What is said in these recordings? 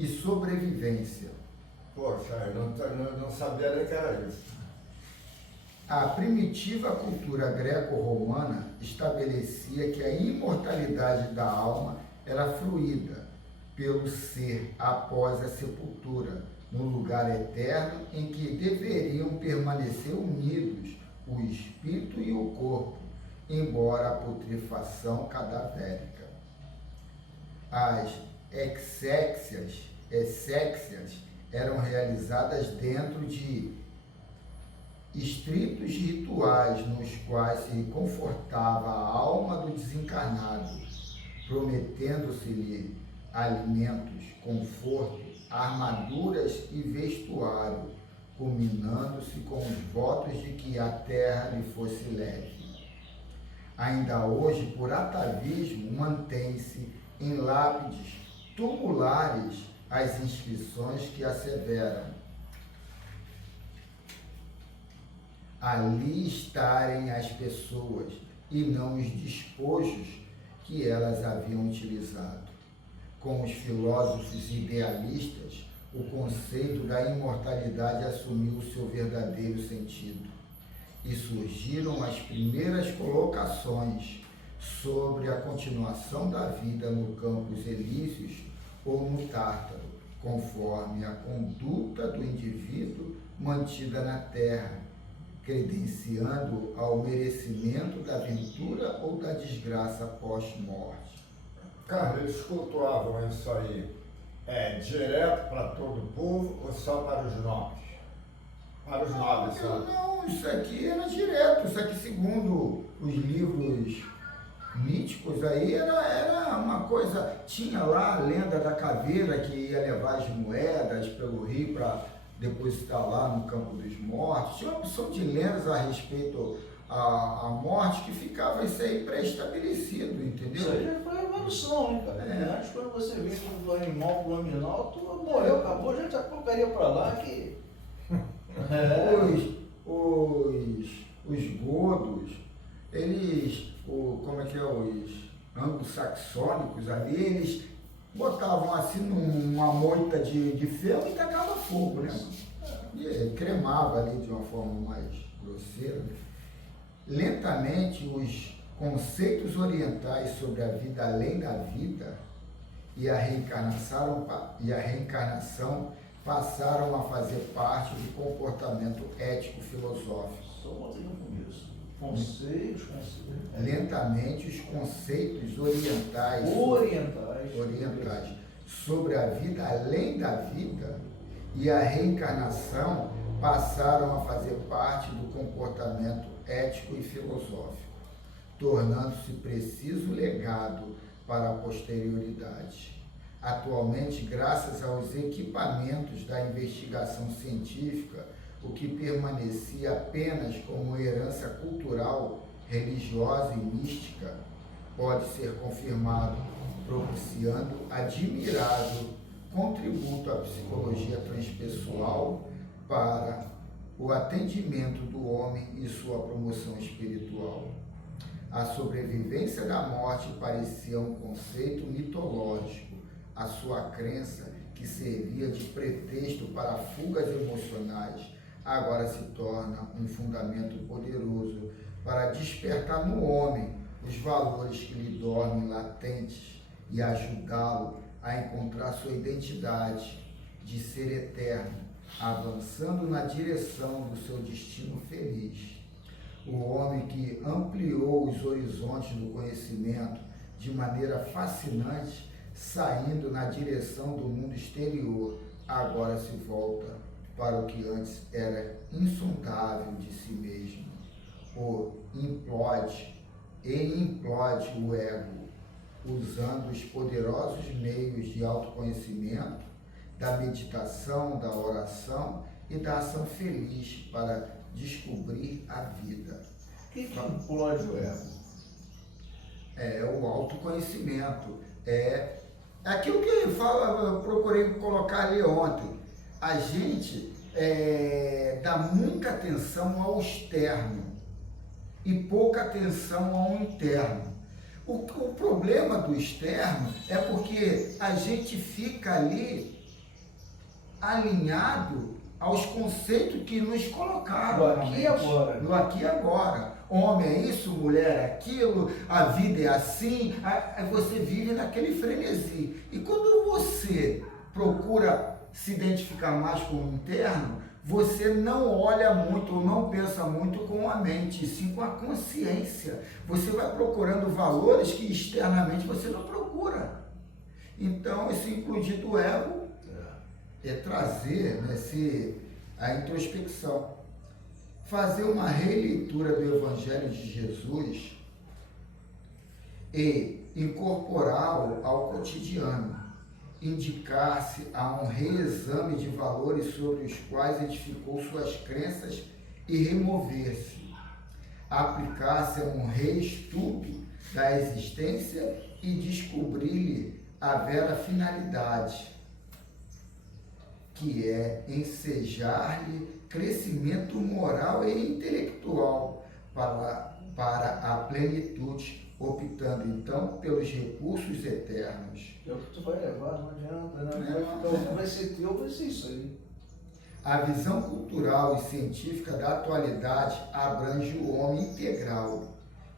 e sobrevivência. Poxa, eu não sabia nem que era isso. A primitiva cultura greco-romana estabelecia que a imortalidade da alma era fruída pelo ser após a sepultura, no lugar eterno em que deveriam permanecer unidos o espírito e o corpo, embora a putrefação cadavérica. As exéquias eram realizadas dentro de estritos rituais nos quais se confortava a alma do desencarnado, prometendo-se-lhe alimentos, conforto, armaduras e vestuário, culminando-se com os votos de que a terra lhe fosse leve. Ainda hoje, por atavismo, mantém-se em lápides tumulares as inscrições que asseveram: ali estarem as pessoas e não os despojos que elas haviam utilizado. Com os filósofos idealistas, o conceito da imortalidade assumiu o seu verdadeiro sentido e surgiram as primeiras colocações sobre a continuação da vida no campos elíseos ou no Tártaro, conforme a conduta do indivíduo mantida na Terra, credenciando ao merecimento da ventura ou da desgraça pós-morte. Cara, eles cultuavam isso aí direto para todo o povo ou só para os nobres? Para os nobres, só? Não, isso aqui era direto. Isso aqui, segundo os livros míticos aí, era uma coisa... Tinha lá a lenda da caveira que ia levar as moedas pelo rio para depositar lá no campo dos mortos. Tinha uma opção de lendas a respeito à morte que ficava isso aí pré-estabelecido, entendeu? Isso aí já foi a evolução, hein, cara? Antes, quando você vê do animal pro aminal, tu morreu, acabou, já te porcaria pra lá que... Os godos, eles, como é que é, os anglo-saxônicos ali, eles botavam assim numa moita de ferro e tacava fogo, né? E cremava ali de uma forma mais grosseira. Lentamente, os conceitos orientais sobre a vida além da vida e a reencarnação passaram a fazer parte do comportamento ético-filosófico. Só botei no começo. Conceitos. Lentamente, os conceitos orientais sobre a vida além da vida e a reencarnação passaram a fazer parte do comportamento ético e filosófico, tornando-se preciso legado para a posterioridade. Atualmente, graças aos equipamentos da investigação científica, o que permanecia apenas como herança cultural, religiosa e mística, pode ser confirmado, propiciando admirável contributo à psicologia transpessoal para o atendimento do homem e sua promoção espiritual. A sobrevivência da morte parecia um conceito mitológico. A sua crença, que servia de pretexto para fugas emocionais, agora se torna um fundamento poderoso para despertar no homem os valores que lhe dormem latentes e ajudá-lo a encontrar sua identidade de ser eterno, avançando na direção do seu destino feliz. O homem que ampliou os horizontes do conhecimento de maneira fascinante, saindo na direção do mundo exterior, agora se volta para o que antes era insondável de si mesmo. Implode o ego, usando os poderosos meios de autoconhecimento, da meditação, da oração e da ação feliz para descobrir a vida. O que implode o ego? É o autoconhecimento. É aquilo que eu procurei colocar ali ontem. A gente dá muita atenção ao externo e pouca atenção ao interno. O problema do externo é porque a gente fica ali alinhado aos conceitos que nos colocaram. No aqui e agora. No aqui e agora. Homem é isso, mulher é aquilo, a vida é assim, aí você vive naquele frenesi. E quando você procura se identificar mais com o interno, você não olha muito ou não pensa muito com a mente, sim com a consciência. Você vai procurando valores que externamente você não procura. Então, esse incluir do ego é trazer, né, a introspecção. Fazer uma releitura do Evangelho de Jesus e incorporá-lo ao cotidiano. Indicar-se a um reexame de valores sobre os quais edificou suas crenças e remover-se. Aplicar-se a um reestudo da existência e descobrir-lhe a vera finalidade, que é ensejar-lhe crescimento moral e intelectual para a plenitude, optando então pelos recursos eternos. É o que tu vai levar, não adianta, né? Vai ser teu, vai ser isso aí. A visão cultural e científica da atualidade abrange o homem integral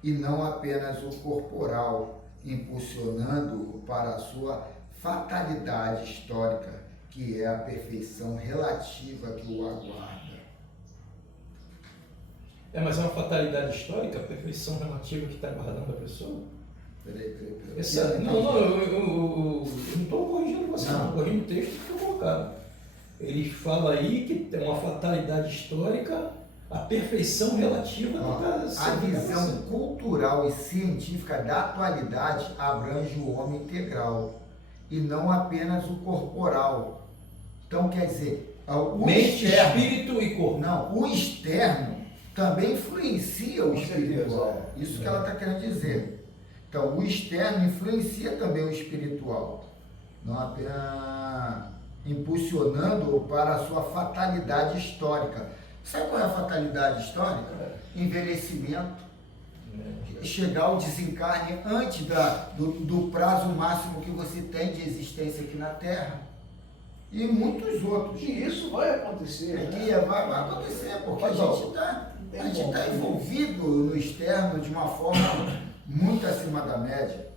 e não apenas o corporal, impulsionando-o para a sua fatalidade histórica, que é a perfeição relativa que o aguarda. Mas é uma fatalidade histórica, a perfeição relativa que está aguardando a pessoa? Peraí. Eu não estou corrigindo você, estou corrigindo o texto que foi colocado. Ele fala aí que tem uma fatalidade histórica, a perfeição relativa do caso. A visão cultural e científica da atualidade abrange o homem integral e não apenas o corporal. Então, quer dizer, o mente, externo, espírito e corpo. Não, o externo também influencia o espiritual. Isso que ela está querendo dizer. Então, o externo influencia também o espiritual, não apenas impulsionando-o para a sua fatalidade histórica. Sabe qual é a fatalidade histórica? Envelhecimento, chegar ao desencarne antes do prazo máximo que você tem de existência aqui na Terra. E muitos outros. E isso vai acontecer. Vai acontecer, porque a gente está envolvido no externo de uma forma muito acima da média,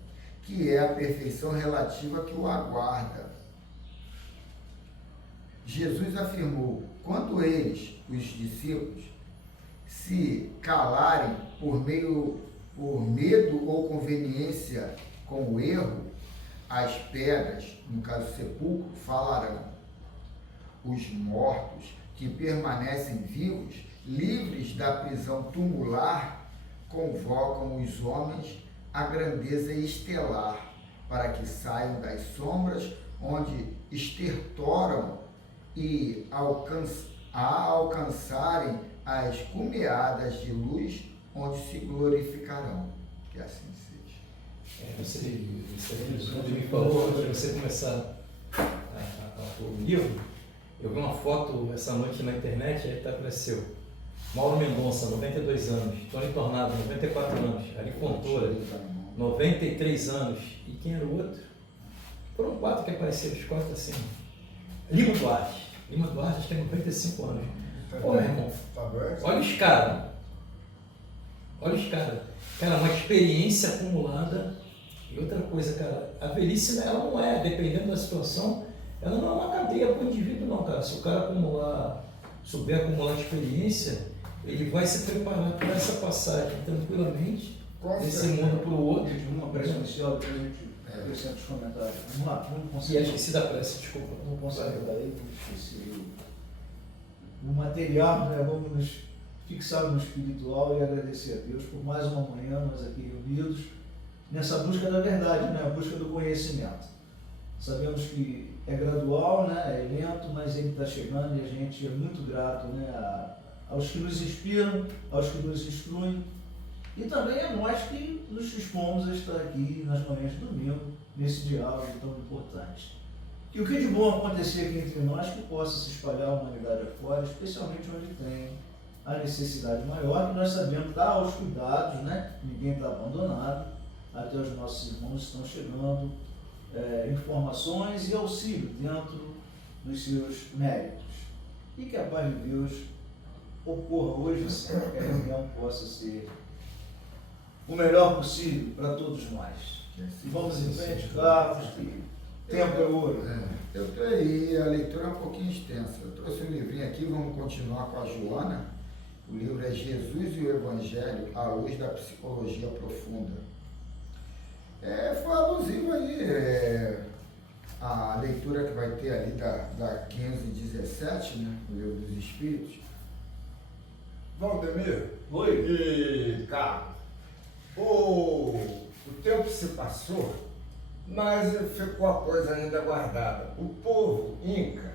que é a perfeição relativa que o aguarda. Jesus afirmou: quando eles, os discípulos, se calarem por medo ou conveniência com o erro, as pedras, no caso sepulcro, falarão. Os mortos que permanecem vivos, livres da prisão tumular, convocam os homens à grandeza estelar, para que saiam das sombras onde estertoram e alcançarem as cumeadas de luz onde se glorificarão. Que assim seja. Você me falou, antes de você começar o livro, eu vi uma foto essa noite na internet, aí apareceu Mauro Mendonça, 92 anos, Tony Tornado, 94 anos, Ari Fontoura, 93 anos, e quem era o outro? Foram 4 que apareceram, os 4 assim. Lima Duarte tem 95 anos. Pô, meu irmão, olha os caras. Cara, uma experiência acumulada. E outra coisa, cara, a velhice, ela não é, dependendo da situação, ela não é uma cadeia para o indivíduo, não, cara. Se o cara souber acumular experiência, ele vai se preparar para essa passagem tranquilamente, desse mundo para o outro. Uma prece inicial, depois a gente acrescenta os comentários. Vamos lá, vamos E conseguir. esqueci da prece, desculpa. Vamos conseguir daí, vamos esquecer o material, né? Vamos nos fixar no espiritual e agradecer a Deus por mais uma manhã nós aqui reunidos nessa busca da verdade, né? A busca do conhecimento. Sabemos que é gradual, né? É lento, mas ele está chegando e a gente é muito grato, né? Aos que nos inspiram, aos que nos instruem e também a nós que nos dispomos a estar aqui nas manhãs de domingo, nesse diálogo tão importante. E o que de bom acontecer aqui entre nós que possa se espalhar a humanidade afora, especialmente onde tem a necessidade maior, que nós sabemos dar aos cuidados, né? Ninguém está abandonado, até os nossos irmãos estão chegando informações e auxílio dentro nos seus méritos. E que a paz de Deus ocorra hoje, sempre que a reunião possa ser o melhor possível para todos nós. E vamos em frente, Carlos, que tempo é ouro. E a leitura é um pouquinho extensa. Eu trouxe um livrinho aqui, vamos continuar com a Joana. O livro é Jesus e o Evangelho, à luz da psicologia profunda. Foi alusivo aí a leitura que vai ter ali da 15 e 17, né, no livro dos Espíritos. Valdemir, Oi? e Carlos, o tempo se passou, mas ficou a coisa ainda guardada. O povo Inca,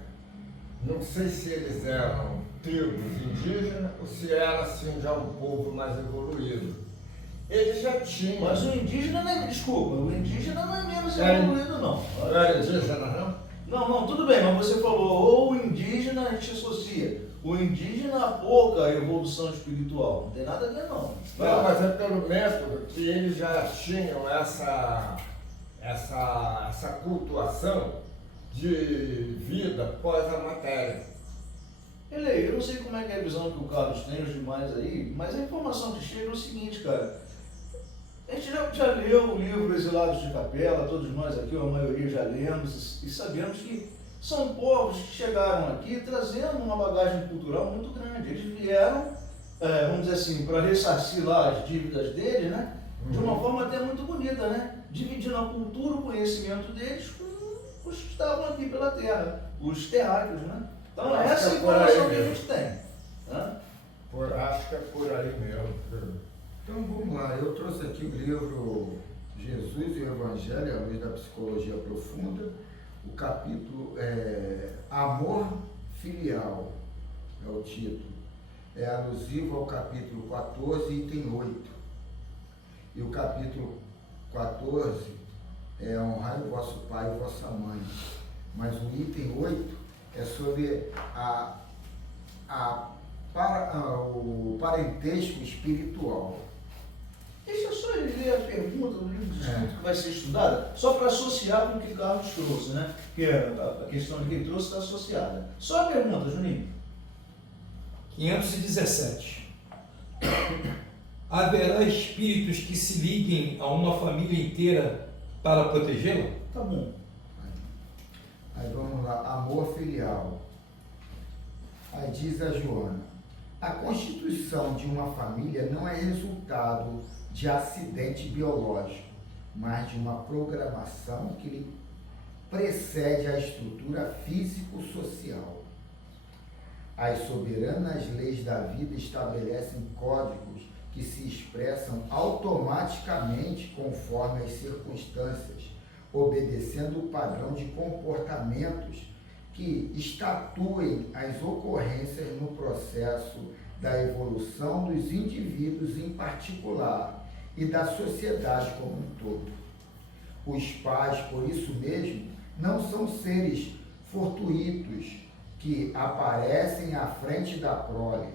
não sei se eles eram tribos indígenas ou se era assim já um povo mais evoluído. Eles já tinham. Mas o indígena não é, desculpa, o indígena não é menos evoluído, não. Não era indígena, não? Não, tudo bem, mas você falou, ou o indígena a gente associa. O indígena a pouca evolução espiritual. Não tem nada a ver, não. Não, mas é pelo método que eles já tinham essa cultuação de vida pós a matéria. Eu não sei como é que é a visão que o Carlos tem, os demais aí, mas a informação que chega é o seguinte, cara. A gente já leu o livro Exilados de Capela, todos nós aqui, a maioria já lemos, e sabemos que são povos que chegaram aqui trazendo uma bagagem cultural muito grande. Eles vieram, vamos dizer assim, para ressarcir lá as dívidas deles, né? De uma forma até muito bonita, né? Dividindo a cultura, o conhecimento deles com os que estavam aqui pela terra, os terráqueos, né? Então essa é a informação que a gente tem. Né? Acho que é por aí mesmo. Então vamos lá, eu trouxe aqui o livro Jesus e o Evangelho, à luz da psicologia profunda. O capítulo é Amor Filial, é o título. É alusivo ao capítulo 14, item 8. E o capítulo 14 é honrar o vosso pai e vossa mãe. Mas o item 8 é sobre o parentesco espiritual. Deixa eu só ler a pergunta do livro de estudo que vai ser estudada, só para associar com o que Carlos trouxe, né? Que a questão que ele trouxe está associada. Só a pergunta, Juninho. 517. Haverá espíritos que se liguem a uma família inteira para protegê-la? Tá bom. Aí vamos lá, amor filial. Aí diz a Joana: a constituição de uma família não é resultado de acidente biológico, mas de uma programação que lhe precede a estrutura físico-social. As soberanas leis da vida estabelecem códigos que se expressam automaticamente conforme as circunstâncias, obedecendo o padrão de comportamentos que estatuem as ocorrências no processo da evolução dos indivíduos em particular e da sociedade como um todo. Os pais, por isso mesmo, não são seres fortuitos que aparecem à frente da prole,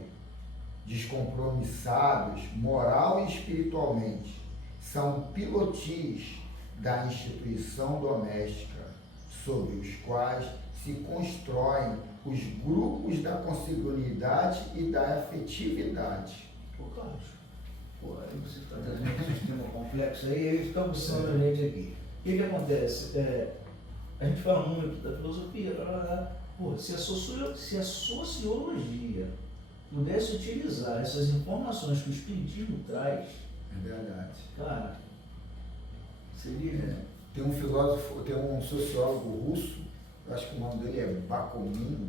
descompromissados moral e espiritualmente. São pilotis da instituição doméstica, sobre os quais se constroem os grupos da consanguinidade e da afetividade. Pô, Carlos, aí você está trazendo um sistema complexo aí fica buscando a gente aqui. O que acontece? A gente fala muito da filosofia, se a sociologia pudesse utilizar essas informações que o Espiritismo traz, É verdade. cara, seria... Tem um filósofo, tem um sociólogo russo, eu acho que o nome dele é Bakunin.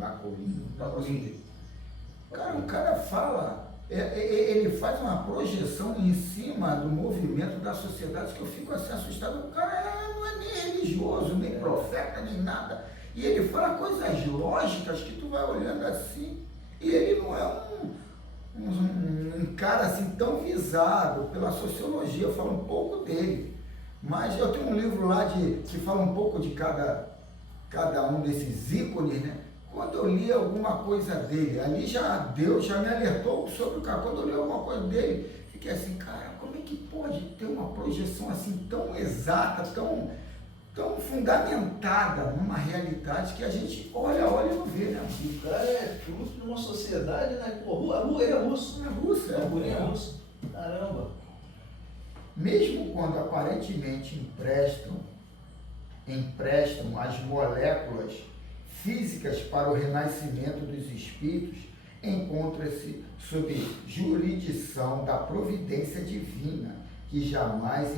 Cara, o cara fala, ele faz uma projeção em cima do movimento da sociedade que eu fico assim assustado. O cara não é nem religioso, nem profeta, nem nada. E ele fala coisas lógicas que tu vai olhando assim, e ele não é um cara assim tão visado pela sociologia. Eu falo um pouco dele. Mas eu tenho um livro lá que fala um pouco de cada um desses ícones, né? Quando eu li alguma coisa dele, ali Deus já me alertou sobre o cara. Quando eu li alguma coisa dele, fiquei assim, cara, como é que pode ter uma projeção assim tão exata, tão fundamentada numa realidade que a gente olha e não vê, né? O cara é fruto de uma sociedade, né? Pô, ele é russo. Na Rússia. O Burin é russo. Caramba. Mesmo quando aparentemente emprestam as moléculas físicas para o renascimento dos espíritos, encontra-se sob jurisdição da providência divina, que jamais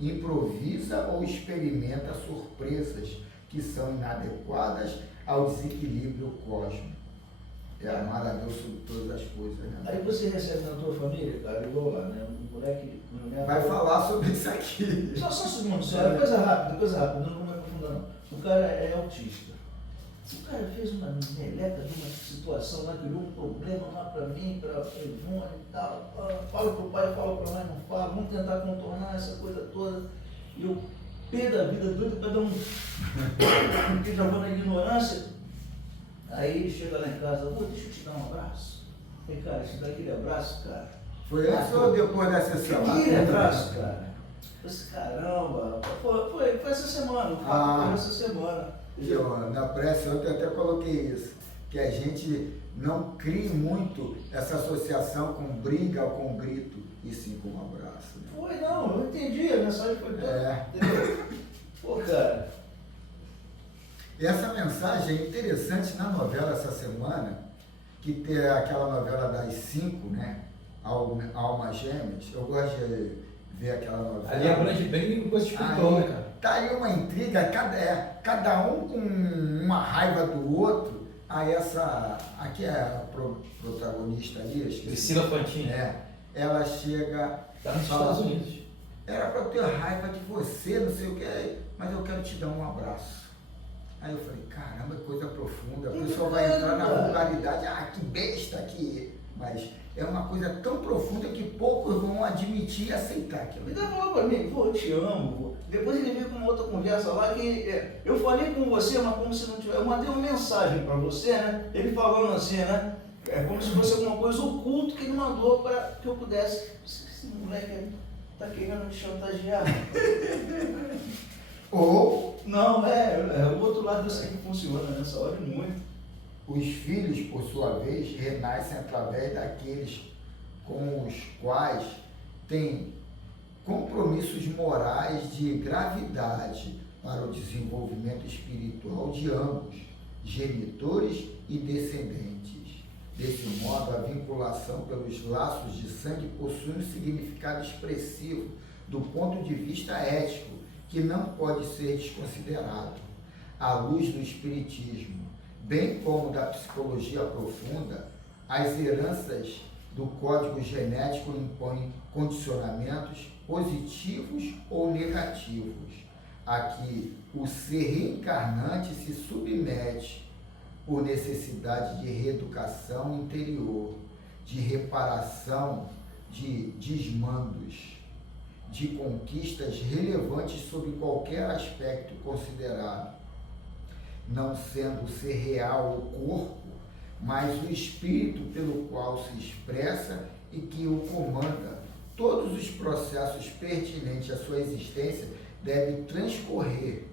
improvisa ou experimenta surpresas que são inadequadas ao desequilíbrio cósmico. É amar a Deus sobre todas as coisas, né? Aí você recebe na tua família, cara, igual lá, né? Um moleque. Vai falar sobre isso aqui. Só um segundo, só coisa rápida, não vou me aprofundar não. O cara é autista. O cara fez uma meleca de uma situação lá, criou um problema lá pra mim, pra Ivone e tal. Fala pro pai, fala pra mãe, não fala, vamos tentar contornar essa coisa toda. E eu, pé da vida, doido pra dar porque já vou na ignorância. Aí ele chega lá em casa, deixa eu te dar um abraço. Falei, cara, te dá aquele abraço, cara. Foi antes ou depois da sessão? Aquele abraço, cara. Esse caramba, foi essa semana, o fato foi essa semana. Na prece ontem eu até coloquei isso, que a gente não crie muito essa associação com briga ou com grito, e sim com um abraço. Né? Foi, não, eu entendi, a mensagem foi toda. Pô, cara. Essa mensagem é interessante na novela essa semana, que tem aquela novela das 5, né? Almas Gêmeas. Eu gosto de ver aquela novela. Ali abrange bem coisa espiritual, né, cara? Tá aí uma intriga, cada um com uma raiva do outro. Aí aqui é a protagonista ali, Priscila Fantini. Ela chega. Tá nos Estados Unidos. Era para eu ter raiva de você, não sei o que, mas eu quero te dar um abraço. Aí eu falei, caramba, que coisa profunda, a pessoa vai entrar na vulgaridade, que besta aqui. Mas é uma coisa tão profunda que poucos vão admitir e aceitar aquilo. Ele falou pra mim, eu te amo. Depois ele veio com uma outra conversa lá que eu falei com você, mas como se não tivesse. Eu mandei uma mensagem pra você, né? Ele falando assim, né? É como se fosse alguma coisa oculta que ele mandou para que eu pudesse. Esse moleque tá querendo me chantagear. Ou não, o outro lado eu sei que funciona nessa hora muito. Os filhos, por sua vez, renascem através daqueles com os quais têm compromissos morais de gravidade para o desenvolvimento espiritual de ambos, genitores e descendentes. Desse modo, a vinculação pelos laços de sangue possui um significado expressivo do ponto de vista ético, que não pode ser desconsiderado. À luz do espiritismo, bem como da psicologia profunda, as heranças do código genético impõem condicionamentos positivos ou negativos, a que o ser reencarnante se submete por necessidade de reeducação interior, de reparação de desmandos, de conquistas relevantes sob qualquer aspecto considerado, não sendo o ser real o corpo, mas o espírito pelo qual se expressa e que o comanda. Todos os processos pertinentes à sua existência devem transcorrer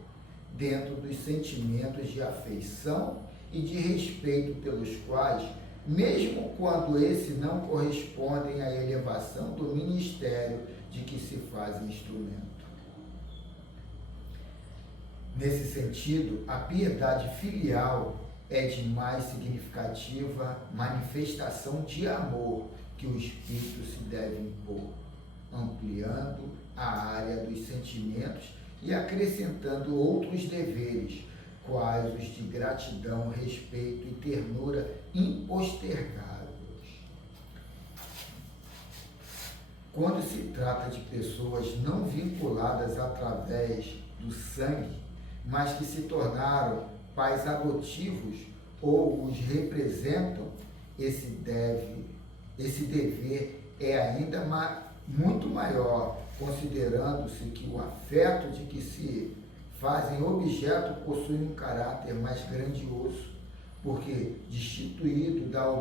dentro dos sentimentos de afeição e de respeito pelos quais, mesmo quando esses não correspondem à elevação do ministério de que se faz instrumento. Nesse sentido, a piedade filial é de mais significativa manifestação de amor que o espírito se deve impor, ampliando a área dos sentimentos e acrescentando outros deveres, quais os de gratidão, respeito e ternura impostergáveis. Quando se trata de pessoas não vinculadas através do sangue, mas que se tornaram pais adotivos ou os representam, esse dever é ainda muito maior, considerando-se que o afeto de que se fazem objeto possui um caráter mais grandioso, porque destituído da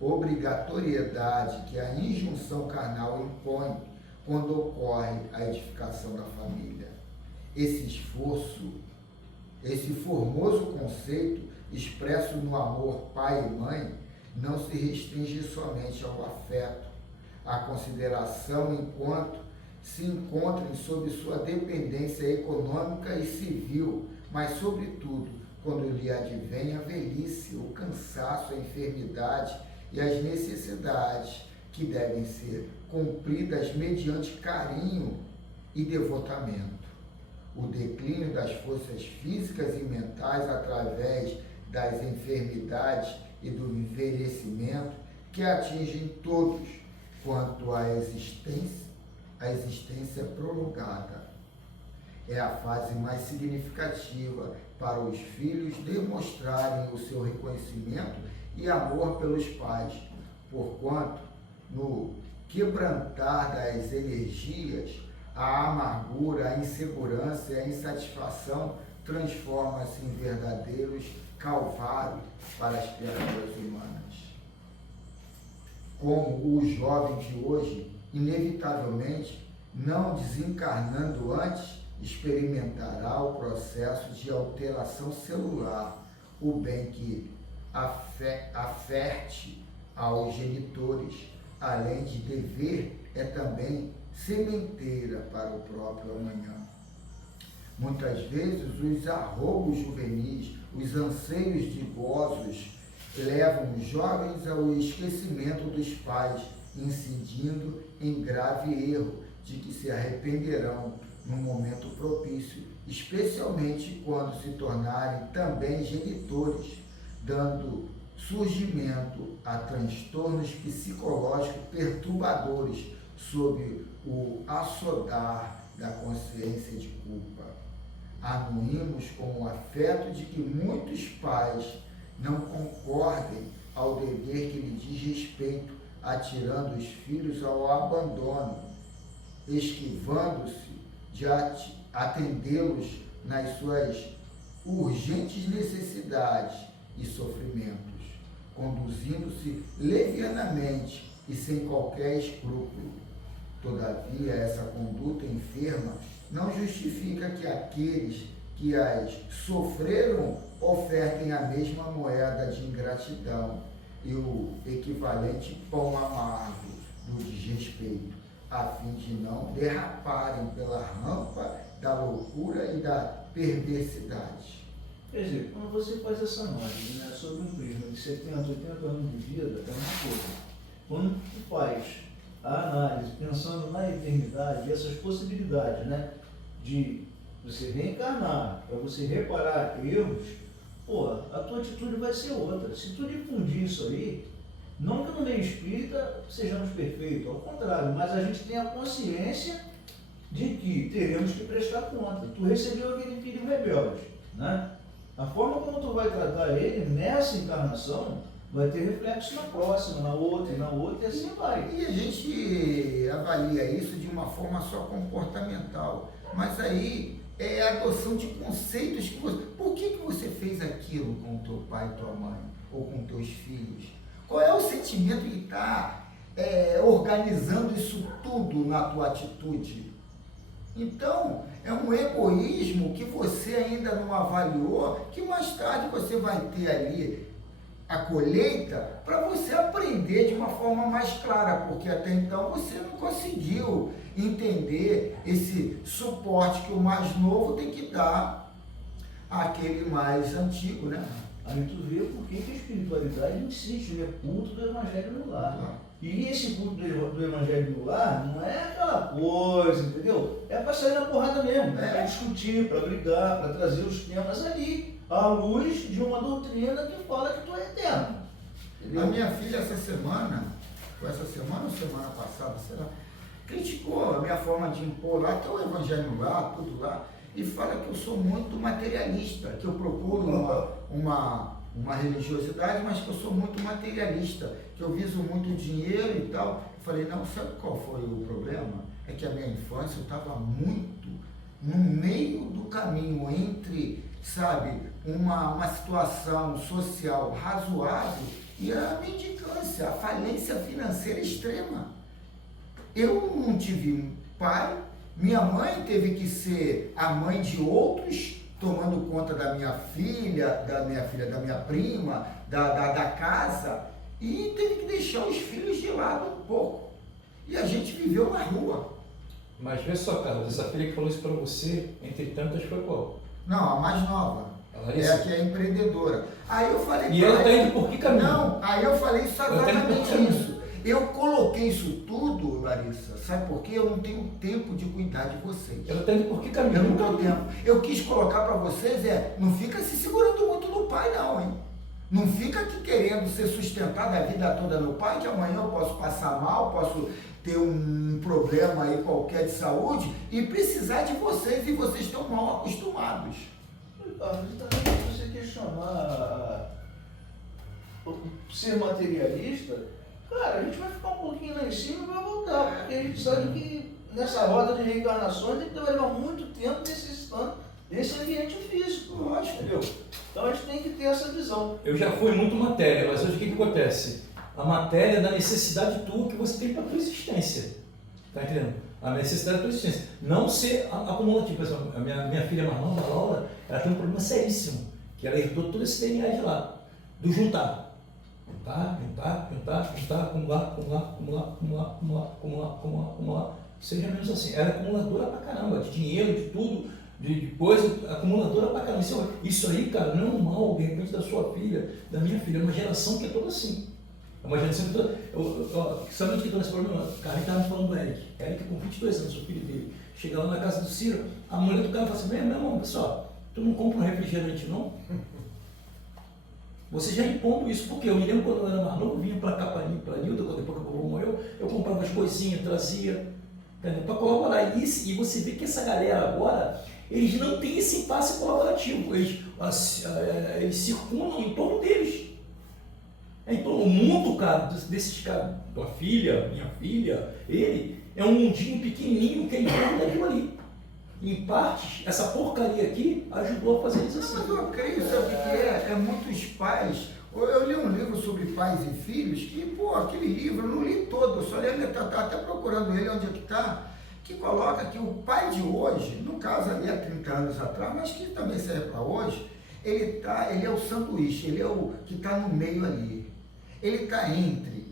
obrigatoriedade que a injunção carnal impõe quando ocorre a edificação da família. esse esforço, esse formoso conceito expresso no amor pai e mãe não se restringe somente ao afeto, à consideração enquanto se encontrem sob sua dependência econômica e civil, mas sobretudo quando lhe advém a velhice, o cansaço, a enfermidade e as necessidades que devem ser cumpridas mediante carinho e devotamento. O declínio das forças físicas e mentais através das enfermidades e do envelhecimento que atingem todos quanto à existência prolongada. É a fase mais significativa para os filhos demonstrarem o seu reconhecimento e amor pelos pais, porquanto, no quebrantar das energias, a amargura, a insegurança e a insatisfação transformam-se em verdadeiros calvários para as criaturas humanas. Como o jovem de hoje, inevitavelmente, não desencarnando antes, experimentará o processo de alteração celular, o bem que aferte aos genitores, além de dever, é também sementeira para o próprio amanhã. Muitas vezes os arroubos juvenis, os anseios de gozos, levam os jovens ao esquecimento dos pais, incidindo em grave erro de que se arrependerão no momento propício, especialmente quando se tornarem também genitores, dando surgimento a transtornos psicológicos perturbadores sob o açodar da consciência de culpa. Anuímos com o afeto de que muitos pais não concordem ao dever que lhe diz respeito, atirando os filhos ao abandono, esquivando-se de atendê-los nas suas urgentes necessidades e sofrimentos, conduzindo-se levianamente e sem qualquer escrúpulo. Todavia, essa conduta enferma não justifica que aqueles que as sofreram ofertem a mesma moeda de ingratidão e o equivalente pão amargo do desrespeito, a fim de não derraparem pela rampa da loucura e da perversidade. Quer dizer, quando você faz essa análise, né, sobre um prisma de 70, 80 anos de vida, é uma coisa. Quando tu faz a análise pensando na eternidade, essas possibilidades, né, de você reencarnar, para você reparar erros, pô, a tua atitude vai ser outra. Se tu difundir isso aí, não que no meio espírita sejamos perfeitos, ao contrário, mas a gente tem a consciência de que teremos que prestar conta. Tu recebeu aquele filho rebelde, né? A forma como tu vai tratar ele nessa encarnação vai ter reflexo na próxima, na outra e assim vai. E a gente avalia isso de uma forma só comportamental, mas aí é a adoção de conceitos que você... Por que você fez aquilo com teu pai e tua mãe, ou com teus filhos? Qual é o sentimento que está organizando isso tudo na tua atitude? Então, é um egoísmo que você ainda não avaliou, que mais tarde você vai ter ali a colheita para você aprender de uma forma mais clara, porque até então você não conseguiu entender esse suporte que o mais novo tem que dar àquele mais antigo, né? Aí tu vê por que a espiritualidade insiste, né? Culto do Evangelho no lar. E esse culto do Evangelho no lar não é aquela coisa, entendeu? É para sair na porrada mesmo, é para discutir, para brigar, para trazer os temas ali, à luz de uma doutrina que fala que tu é eterno. Entendeu? A minha filha essa semana ou semana passada, sei lá, criticou a minha forma de impor lá, até o Evangelho no lar, tudo lá, e fala que eu sou muito materialista, que eu procuro uma religiosidade, mas que eu sou muito materialista, que eu viso muito dinheiro e tal. Eu falei, não, sabe qual foi o problema? É que a minha infância eu estava muito no meio do caminho entre, sabe, uma situação social razoável e a mendicância, a falência financeira extrema. Eu não tive pai, Minha mãe teve que ser a mãe de outros, tomando conta da minha filha, da minha prima, da casa, e teve que deixar os filhos de lado um pouco. E a gente viveu na rua. Mas vê só, Carlos, essa filha que falou isso para você, entre tantas, foi qual? Não, a mais nova. É a que é empreendedora. Aí eu falei... E ela está indo por que caminho? Não, aí eu falei exatamente caminho. isso. Eu coloquei isso tudo, Larissa, sabe por quê? Eu não tenho tempo de cuidar de vocês. Ela está indo por que caminho? Eu não tenho tempo. Eu quis colocar para vocês, não fica se segurando muito no pai não, hein? Não fica aqui querendo ser sustentado a vida toda no pai, que amanhã eu posso passar mal, posso ter um problema aí qualquer de saúde e precisar de vocês, e vocês estão mal acostumados. Carlos, também se você questionar ser materialista, cara, a gente vai ficar um pouquinho lá em cima e vai voltar, porque a gente sabe que nessa roda de reencarnações a gente vai levar muito tempo necessitando desse ambiente físico, Lógico. entendeu? Então a gente tem que ter essa visão. Eu já fui muito matéria, mas hoje o que acontece? A matéria é da necessidade tua que você tem para a tua existência. Tá entendendo? A necessidade da tua existência. Não ser acumulativo. Por exemplo, a minha filha mais nova, a Laura, ela tem um problema seríssimo, que ela herdou todo esse DNA de lá, do juntar. Juntar, acumular. Seja menos assim. Ela é acumuladora pra caramba, de dinheiro, de tudo, de coisa, acumuladora pra caramba. Isso aí, cara, não é um mal, de repente, da sua filha, da minha filha. É uma geração que é toda assim. É uma geração que toda... Sabe onde que está esse problema? O cara estava me falando do Eric. Eric com 22 anos, o filho dele. Chega lá na casa do Ciro, a mulher do cara fala assim: meu irmão, pessoal, tu não compra um refrigerante não? Você já impondo isso, porque eu me lembro quando eu era mais novo, vinha para cá, para Nilda, quando depois que o vovô morreu, eu comprava umas coisinhas, trazia, para colaborar. E você vê que essa galera agora, eles não têm esse impasse colaborativo, eles circulam em torno deles. Então, o mundo, cara, desses caras, tua filha, minha filha, ele, é um mundinho pequenininho que é em torno daquilo ali. Em partes, essa porcaria aqui ajudou a fazer isso assim. Mas eu creio, sabe o que é? É muitos pais. Eu li um livro sobre pais e filhos, que, aquele livro eu não li todo, eu só li, tá até procurando ele onde é que está, que coloca que o pai de hoje, no caso ali há 30 anos atrás, mas que também serve para hoje, ele é o sanduíche, ele é o que está no meio ali. Ele está entre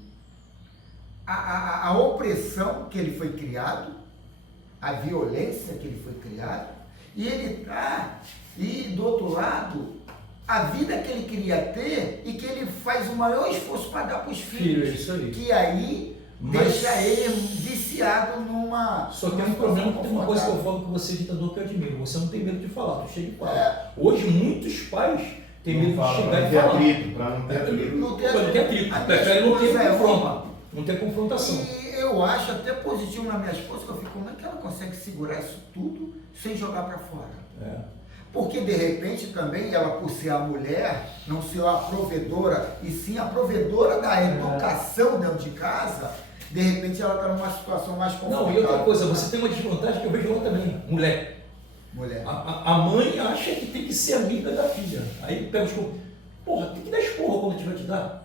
a opressão que ele foi criado, a violência que ele foi criado, e ele está, e do outro lado, a vida que ele queria ter e que ele faz o maior esforço para dar para os filhos, isso aí. Que aí deixa ele viciado numa... Só tem um problema, tem uma coisa que eu falo com você, ditador, que eu admiro, você não tem medo de falar, tu chega e fala. Hoje, muitos pais têm medo de chegar e falar. Para não ter atrito. Não ter atrito, prefere não ter confronto, não ter confrontação. E eu acho até positivo na minha esposa, que eu fico, como é que ela consegue segurar isso tudo sem jogar para fora? Porque de repente também ela, por ser a mulher, não ser a provedora, e sim a provedora da educação dentro de casa, de repente ela está numa situação mais confortável. Não, e outra coisa, você tem uma desvantagem que eu vejo lá também, mulher. A mãe acha que tem que ser amiga da filha. Aí pega os esporro. Porra, tem que dar esporro quando a gente vai te dar.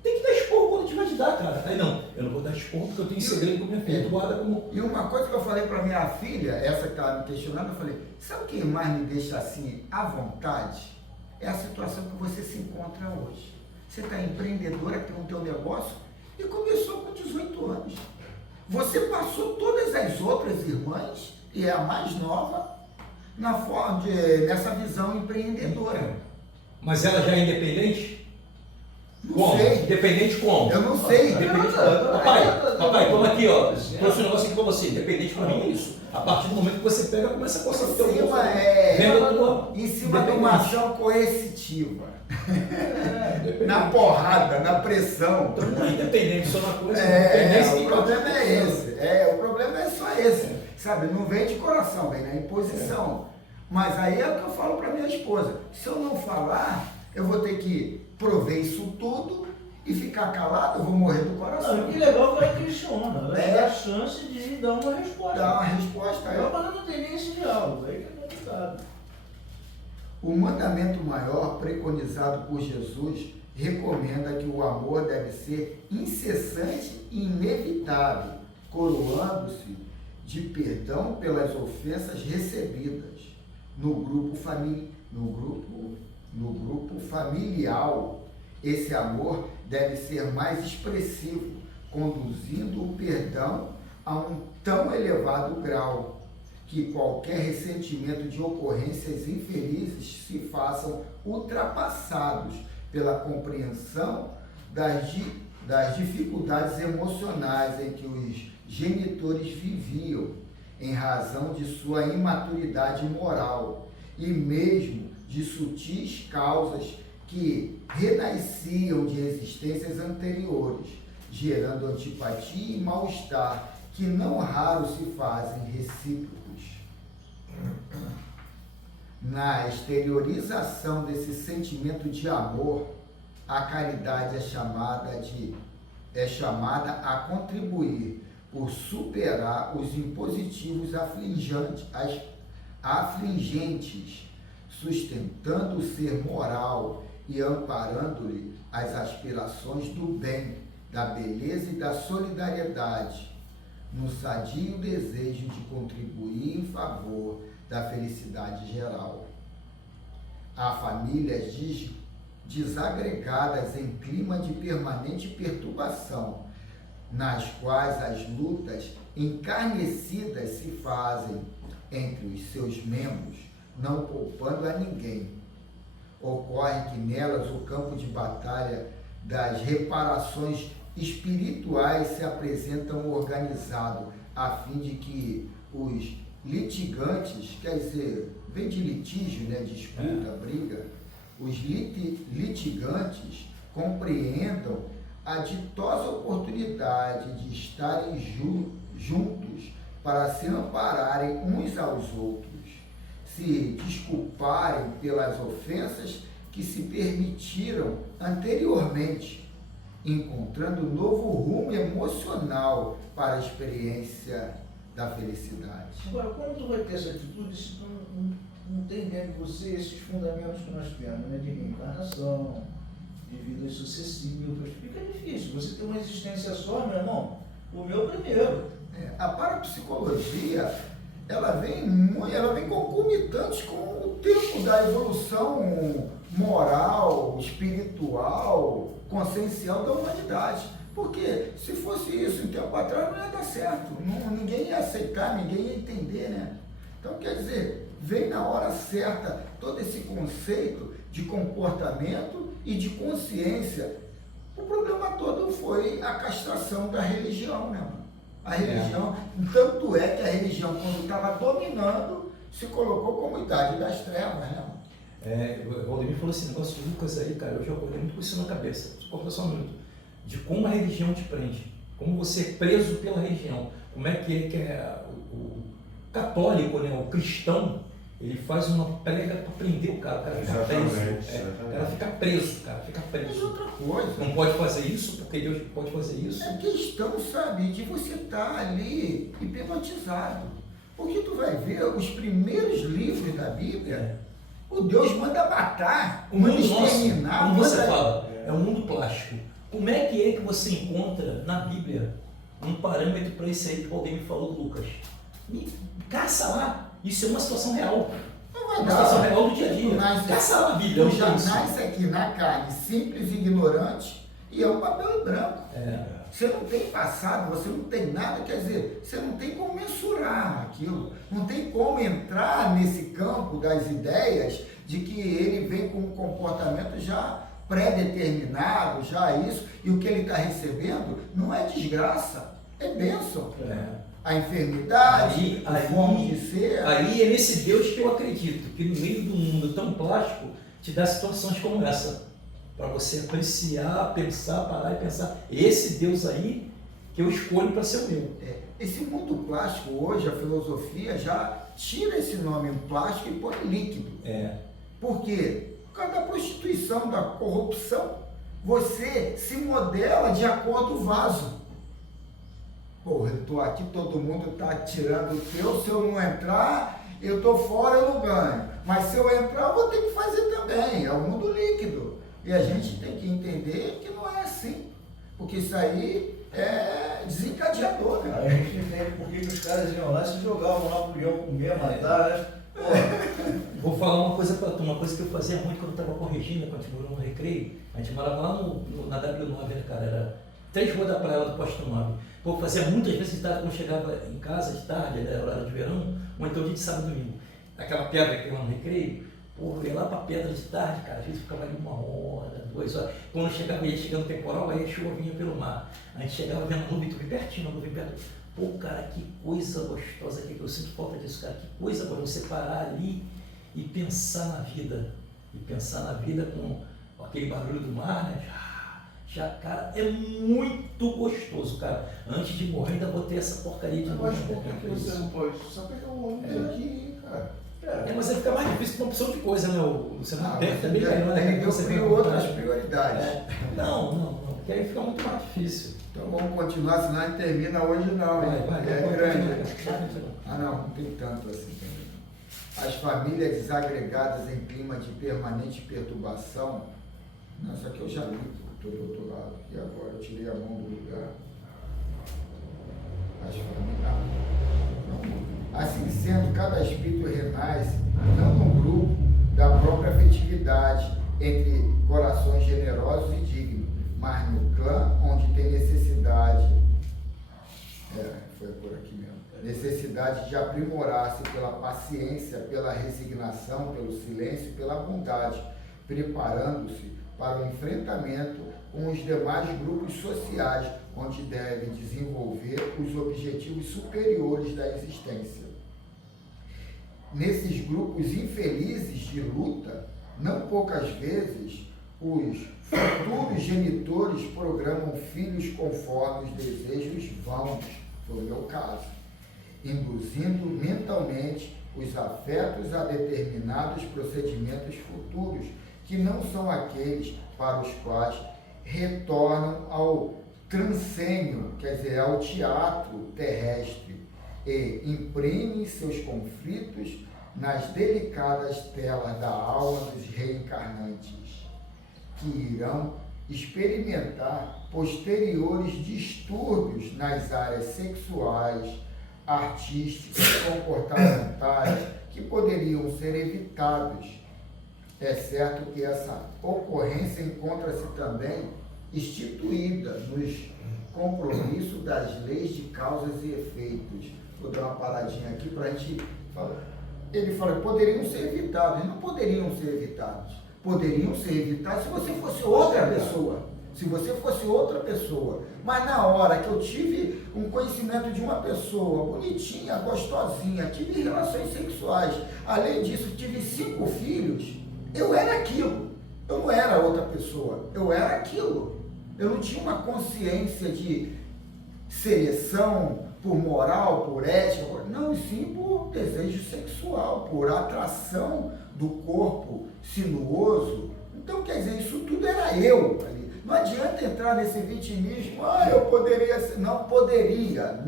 Tem que dar esporro quando a gente vai te dar, cara. Aí não, eu não vou dar esporro porque eu tenho segredo com minha filha. Tu guarda como... E uma coisa que eu falei para minha filha, essa que estava me questionando, eu falei, sabe o que mais me deixa assim à vontade? É a situação que você se encontra hoje. Você está empreendedora, tem o teu negócio e começou com 18 anos. Você passou todas as outras irmãs, e é a mais nova, nessa visão empreendedora. Mas ela já é independente? Não sei. Independente como? Eu não sei. Papai, toma aqui, ó. Trouxe um negócio aqui pra você. Independente pra mim é isso. A partir do momento que você pega, começa a coçar o teu bolso. Em cima de uma ação coercitiva. Na porrada, na pressão. Então não é independente, só na coisa. O problema é esse. O problema é só esse. Sabe, não vem de coração, vem na imposição. Mas aí é o que eu falo para minha esposa. Se eu não falar, eu vou ter que prover isso tudo e ficar calado, eu vou morrer do coração. Não, que legal que ela questiona, ela dá a chance de dar uma resposta. Dá uma resposta. Mas ela não tem nem esse diálogo, aí que é complicado. O mandamento maior preconizado por Jesus recomenda que o amor deve ser incessante e inevitável, coroando-se de perdão pelas ofensas recebidas no grupo familiar. Esse amor deve ser mais expressivo, conduzindo o perdão a um tão elevado grau que qualquer ressentimento de ocorrências infelizes se façam ultrapassados pela compreensão das dificuldades emocionais em que os genitores viviam, em razão de sua imaturidade moral e mesmo de sutis causas que renasciam de existências anteriores, gerando antipatia e mal-estar que não raro se fazem recíprocos. Na exteriorização desse sentimento de amor, a caridade é chamada a contribuir por superar os impositivos afligentes, sustentando o ser moral e amparando-lhe as aspirações do bem, da beleza e da solidariedade, no sadio desejo de contribuir em favor da felicidade geral. Há famílias desagregadas em clima de permanente perturbação, nas quais as lutas encarnecidas se fazem entre os seus membros, não poupando a ninguém. Ocorre que nelas o campo de batalha das reparações espirituais se apresentam organizado, a fim de que os litigantes, quer dizer, vem de litígio, né, disputa, briga, os litigantes compreendam a ditosa oportunidade de estarem juntos para se ampararem uns aos outros, se desculparem pelas ofensas que se permitiram anteriormente, encontrando novo rumo emocional para a experiência da felicidade. Agora, como tu vai ter essa atitude se tu não tem dentro de você esses fundamentos que nós temos, né? De reencarnação, de vidas sucessivas? Fica difícil. Você tem uma existência só, meu irmão, o meu primeiro. A parapsicologia, ela vem concomitante com o tempo da evolução moral, espiritual, consciencial da humanidade. Porque se fosse isso em tempo atrás, não ia dar certo. Ninguém ia aceitar, ninguém ia entender, né? Então, quer dizer, vem na hora certa todo esse conceito de comportamento e de consciência. O problema todo foi a castração da religião, né, mano? A religião, tanto é que a religião, quando estava dominando, se colocou como idade das trevas, né, mano? O Valdemir falou esse negócio de Lucas aí, cara, eu já acordei muito com isso na cabeça. Só um minuto. De como a religião te prende, como você é preso pela religião, como é que o católico, né, o cristão, ele faz uma prega para prender o cara fica preso. O cara fica preso, Mas outra coisa. Não pode fazer isso porque Deus pode fazer isso. É questão, sabe, de você estar ali hipnotizado. Porque tu vai ver os primeiros livros da Bíblia, o Deus manda matar, O mundo manda nosso, exterminar. como você fala, é um mundo plástico. Como é que você encontra na Bíblia um parâmetro para isso aí que o Valdemir falou do Lucas? Caça lá. Isso é uma situação real. Uma situação real do dia a dia. Caça lá a Bíblia. Tu já nasce aqui na carne, simples e ignorante, e é um papel em branco. Você não tem passado, você não tem nada, quer dizer, você não tem como mensurar aquilo, não tem como entrar nesse campo das ideias de que ele vem com um comportamento já pré-determinado, já isso, e o que ele está recebendo não é desgraça, é bênção. A enfermidade, a fome de ser. Aí é nesse Deus que eu acredito, que no meio do mundo tão plástico, te dá situações como essa, para você apreciar, pensar, parar e pensar, esse Deus aí que eu escolho para ser o meu. Esse mundo plástico hoje, a filosofia já tira esse nome plástico e põe líquido. Por quê? Por causa da prostituição, da corrupção. Você se modela de acordo com o vaso. Porra, eu estou aqui, todo mundo está tirando o teu, se eu não entrar, eu estou fora, eu não ganho. Mas se eu entrar, eu vou ter que fazer também. É o mundo líquido. E a gente tem que entender que não é assim. Porque isso aí é desencadeador, cara. Aí a gente entende por que os caras iam lá e se jogavam lá pro leão comer, matar, né? Vou falar uma coisa pra tu, uma coisa que eu fazia muito quando eu estava com a Regina, quando a gente morou no Recreio. A gente morava lá na W9, né, cara? Era 3 ruas da praia lá do Posto 9. Pô, fazia muitas vezes de tarde, quando chegava em casa de tarde, era horário de verão, ou então dia de sábado e domingo. Aquela pedra que tem lá no Recreio, pô, eu ia lá pra pedra de tarde, cara, às vezes ficava ali 1 hora, 2 horas. Quando chegava, ia chegando o temporal, aí a chuva vinha pelo mar. A gente chegava vendo a nuvem, tu bem pertinho, a nuvem perto. Pô, cara, que coisa gostosa que eu sinto falta disso, cara, que coisa boa você parar ali e pensar na vida. E pensar na vida com aquele barulho do mar, né? Já, cara, é muito gostoso, cara. Antes de morrer, ainda vou ter essa porcaria de novo. Mas por que você não pode só pegar um ônibus aqui, cara? Mas aí fica mais difícil com uma opção de coisa, né? Você não tem você também, né? eu crio outras prioridades. Não, porque aí fica muito mais difícil. Então vamos continuar, senão a gente termina hoje não, hein? É grande. Vai. Não tem tanto assim também. As famílias desagregadas em clima de permanente perturbação. Não, isso aqui eu já li, estou do outro lado. E agora eu tirei a mão do lugar. As famílias. Assim sendo, cada espírito renasce não no grupo da própria afetividade entre corações generosos e dignos, mas no clã onde tem necessidade, foi por aqui mesmo, necessidade de aprimorar-se pela paciência, pela resignação, pelo silêncio, pela bondade, preparando-se para o enfrentamento com os demais grupos sociais, onde devem desenvolver os objetivos superiores da existência. Nesses grupos infelizes de luta, não poucas vezes, os futuros genitores programam filhos conforme os desejos vãos, foi o meu caso, induzindo mentalmente os afetos a determinados procedimentos futuros, que não são aqueles para os quais retornam ao transcênio, quer dizer, ao teatro terrestre, e imprimem seus conflitos nas delicadas telas da alma dos reencarnantes, que irão experimentar posteriores distúrbios nas áreas sexuais, artísticas, comportamentais, que poderiam ser evitados. É certo que essa ocorrência encontra-se também instituída nos compromissos das leis de causas e efeitos. Vou dar uma paradinha aqui para a gente falar. Ele fala, poderiam ser evitados. Não poderiam ser evitados. Poderiam ser evitados se você fosse outra pessoa. Se você fosse outra pessoa. Mas na hora que eu tive um conhecimento de uma pessoa bonitinha, gostosinha, tive relações sexuais, além disso tive 5 filhos, eu era aquilo. Eu não era outra pessoa. Eu era aquilo. Eu não tinha uma consciência de seleção por moral, por ética, não, sim por desejo sexual, por atração do corpo sinuoso. Então, quer dizer, isso tudo era eu ali. Não adianta entrar nesse vitimismo, eu poderia ser. Não poderia.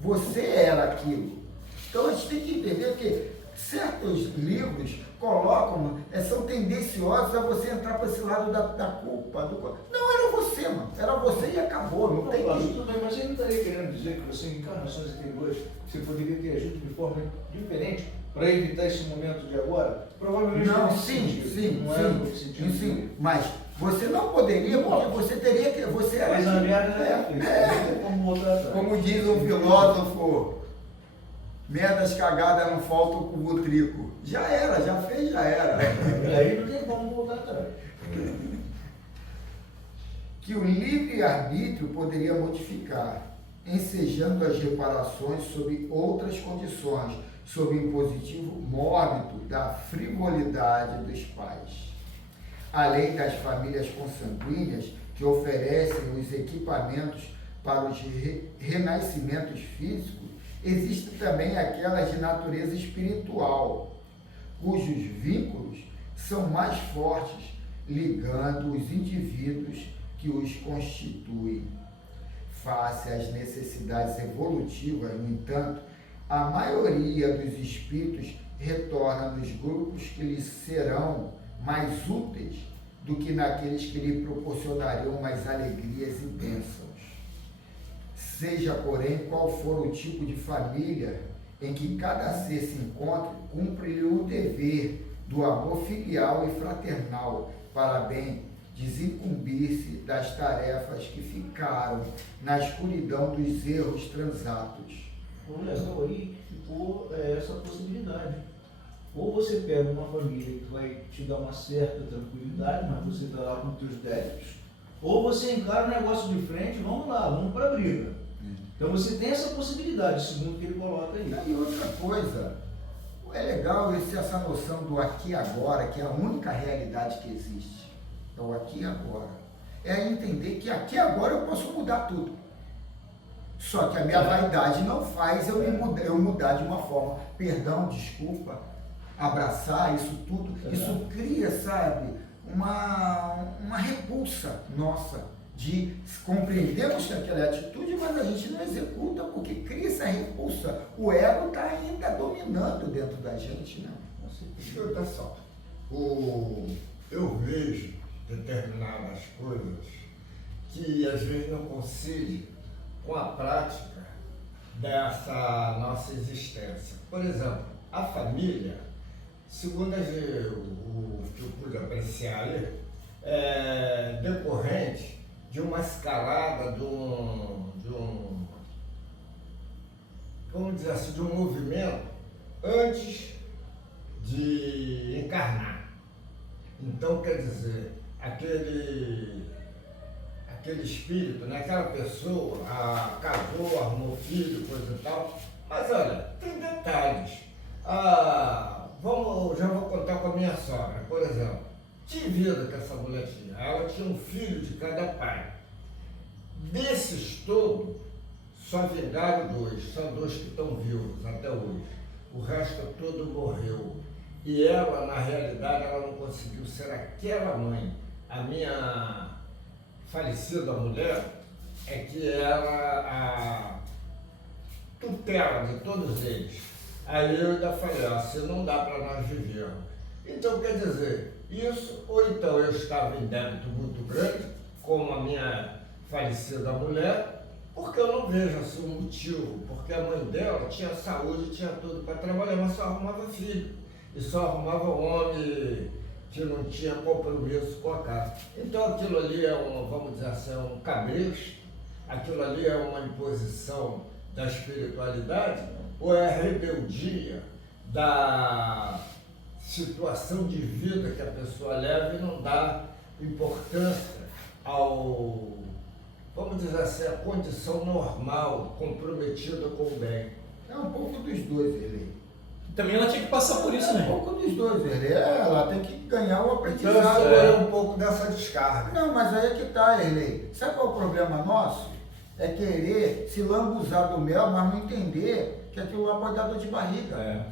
Você era aquilo. Então, a gente tem que entender que certos livros colocam, são tendenciosos a você entrar para esse lado da culpa. Não era você, mano. Era você e acabou. Não tem que... Tudo bem, mas ele não estaria querendo dizer que você, em encarnações anteriores, você poderia ter agido de forma diferente para evitar esse momento de agora? Provavelmente não, não. Sim. Mas você não poderia, porque você teria que. Você era. Mas a merda já feita. Como voltar atrás. Como diz um filósofo, merdas cagadas não faltam com o Butrico. Já era, já fez, já era. E aí não tem como voltar atrás. Que o livre-arbítrio poderia modificar, ensejando as reparações sob outras condições, sob o impositivo mórbido da frivolidade dos pais. Além das famílias consanguíneas que oferecem os equipamentos para os renascimentos físicos, existem também aquelas de natureza espiritual, cujos vínculos são mais fortes, ligando os indivíduos que os constituem. Face às necessidades evolutivas, no entanto, a maioria dos espíritos retorna nos grupos que lhes serão mais úteis do que naqueles que lhe proporcionariam mais alegrias e bênçãos. Seja, porém, qual for o tipo de família em que cada ser se encontre, cumpre-lhe o dever do amor filial e fraternal, para bem desincumbir-se das tarefas que ficaram na escuridão dos erros transatos. O legal aí ficou essa possibilidade. Ou você pega uma família que vai te dar uma certa tranquilidade, mas você está lá com os teus débitos, ou você encara o negócio de frente, vamos lá, vamos para a briga. Então você tem essa possibilidade, segundo o que ele coloca aí. E outra coisa, é legal essa noção do aqui e agora, que é a única realidade que existe. É o aqui e agora. É entender que aqui e agora eu posso mudar tudo. Só que a minha vaidade não faz eu mudar de uma forma. Perdão, desculpa, abraçar isso tudo. Isso cria, sabe, uma repulsa nossa. De compreendermos que aquela é atitude, mas a gente não executa porque cria essa repulsa. O ego está ainda dominando dentro da gente, né? Escuta só, eu vejo determinadas coisas que às vezes não coincidem com a prática dessa nossa existência. Por exemplo, a família, segundo o que eu pude apreciar ali, é decorrente de uma escalada vamos dizer assim, de um movimento antes de encarnar. Então, quer dizer, aquele espírito, né, aquela pessoa casou, arrumou filho, coisa e tal, mas olha, tem detalhes. Já vou contar com a minha sogra, por exemplo. Que vida que essa mulher tinha? Ela tinha um filho de cada pai. Desses todos, só vingaram 2, só 2 que estão vivos até hoje. O resto todo morreu. E ela, na realidade, ela não conseguiu ser aquela mãe. A minha falecida mulher é que era a tutela de todos eles. Aí eu ainda falei, assim não dá para nós vivermos. Então, quer dizer, isso, ou então eu estava em débito muito grande, como a minha falecida mulher, porque eu não vejo assim um motivo, porque a mãe dela tinha saúde, tinha tudo para trabalhar, mas só arrumava filho, e só arrumava homem que não tinha compromisso com a casa. Então aquilo ali é vamos dizer assim, um cabresto, aquilo ali é uma imposição da espiritualidade, ou é a rebeldia da situação de vida que a pessoa leva e não dá importância vamos dizer assim, a condição normal, comprometida com o bem. É um pouco dos dois, Erlei. Também ela tinha que passar por isso, né? É um pouco dos dois, Erlei. Ela tem que ganhar o aprendizado. Então, é um pouco dessa descarga. Não, mas aí é que tá, Erlei. Sabe qual é o problema nosso? É querer se lambuzar do mel, mas não entender que aquilo lá pode dar dor de barriga.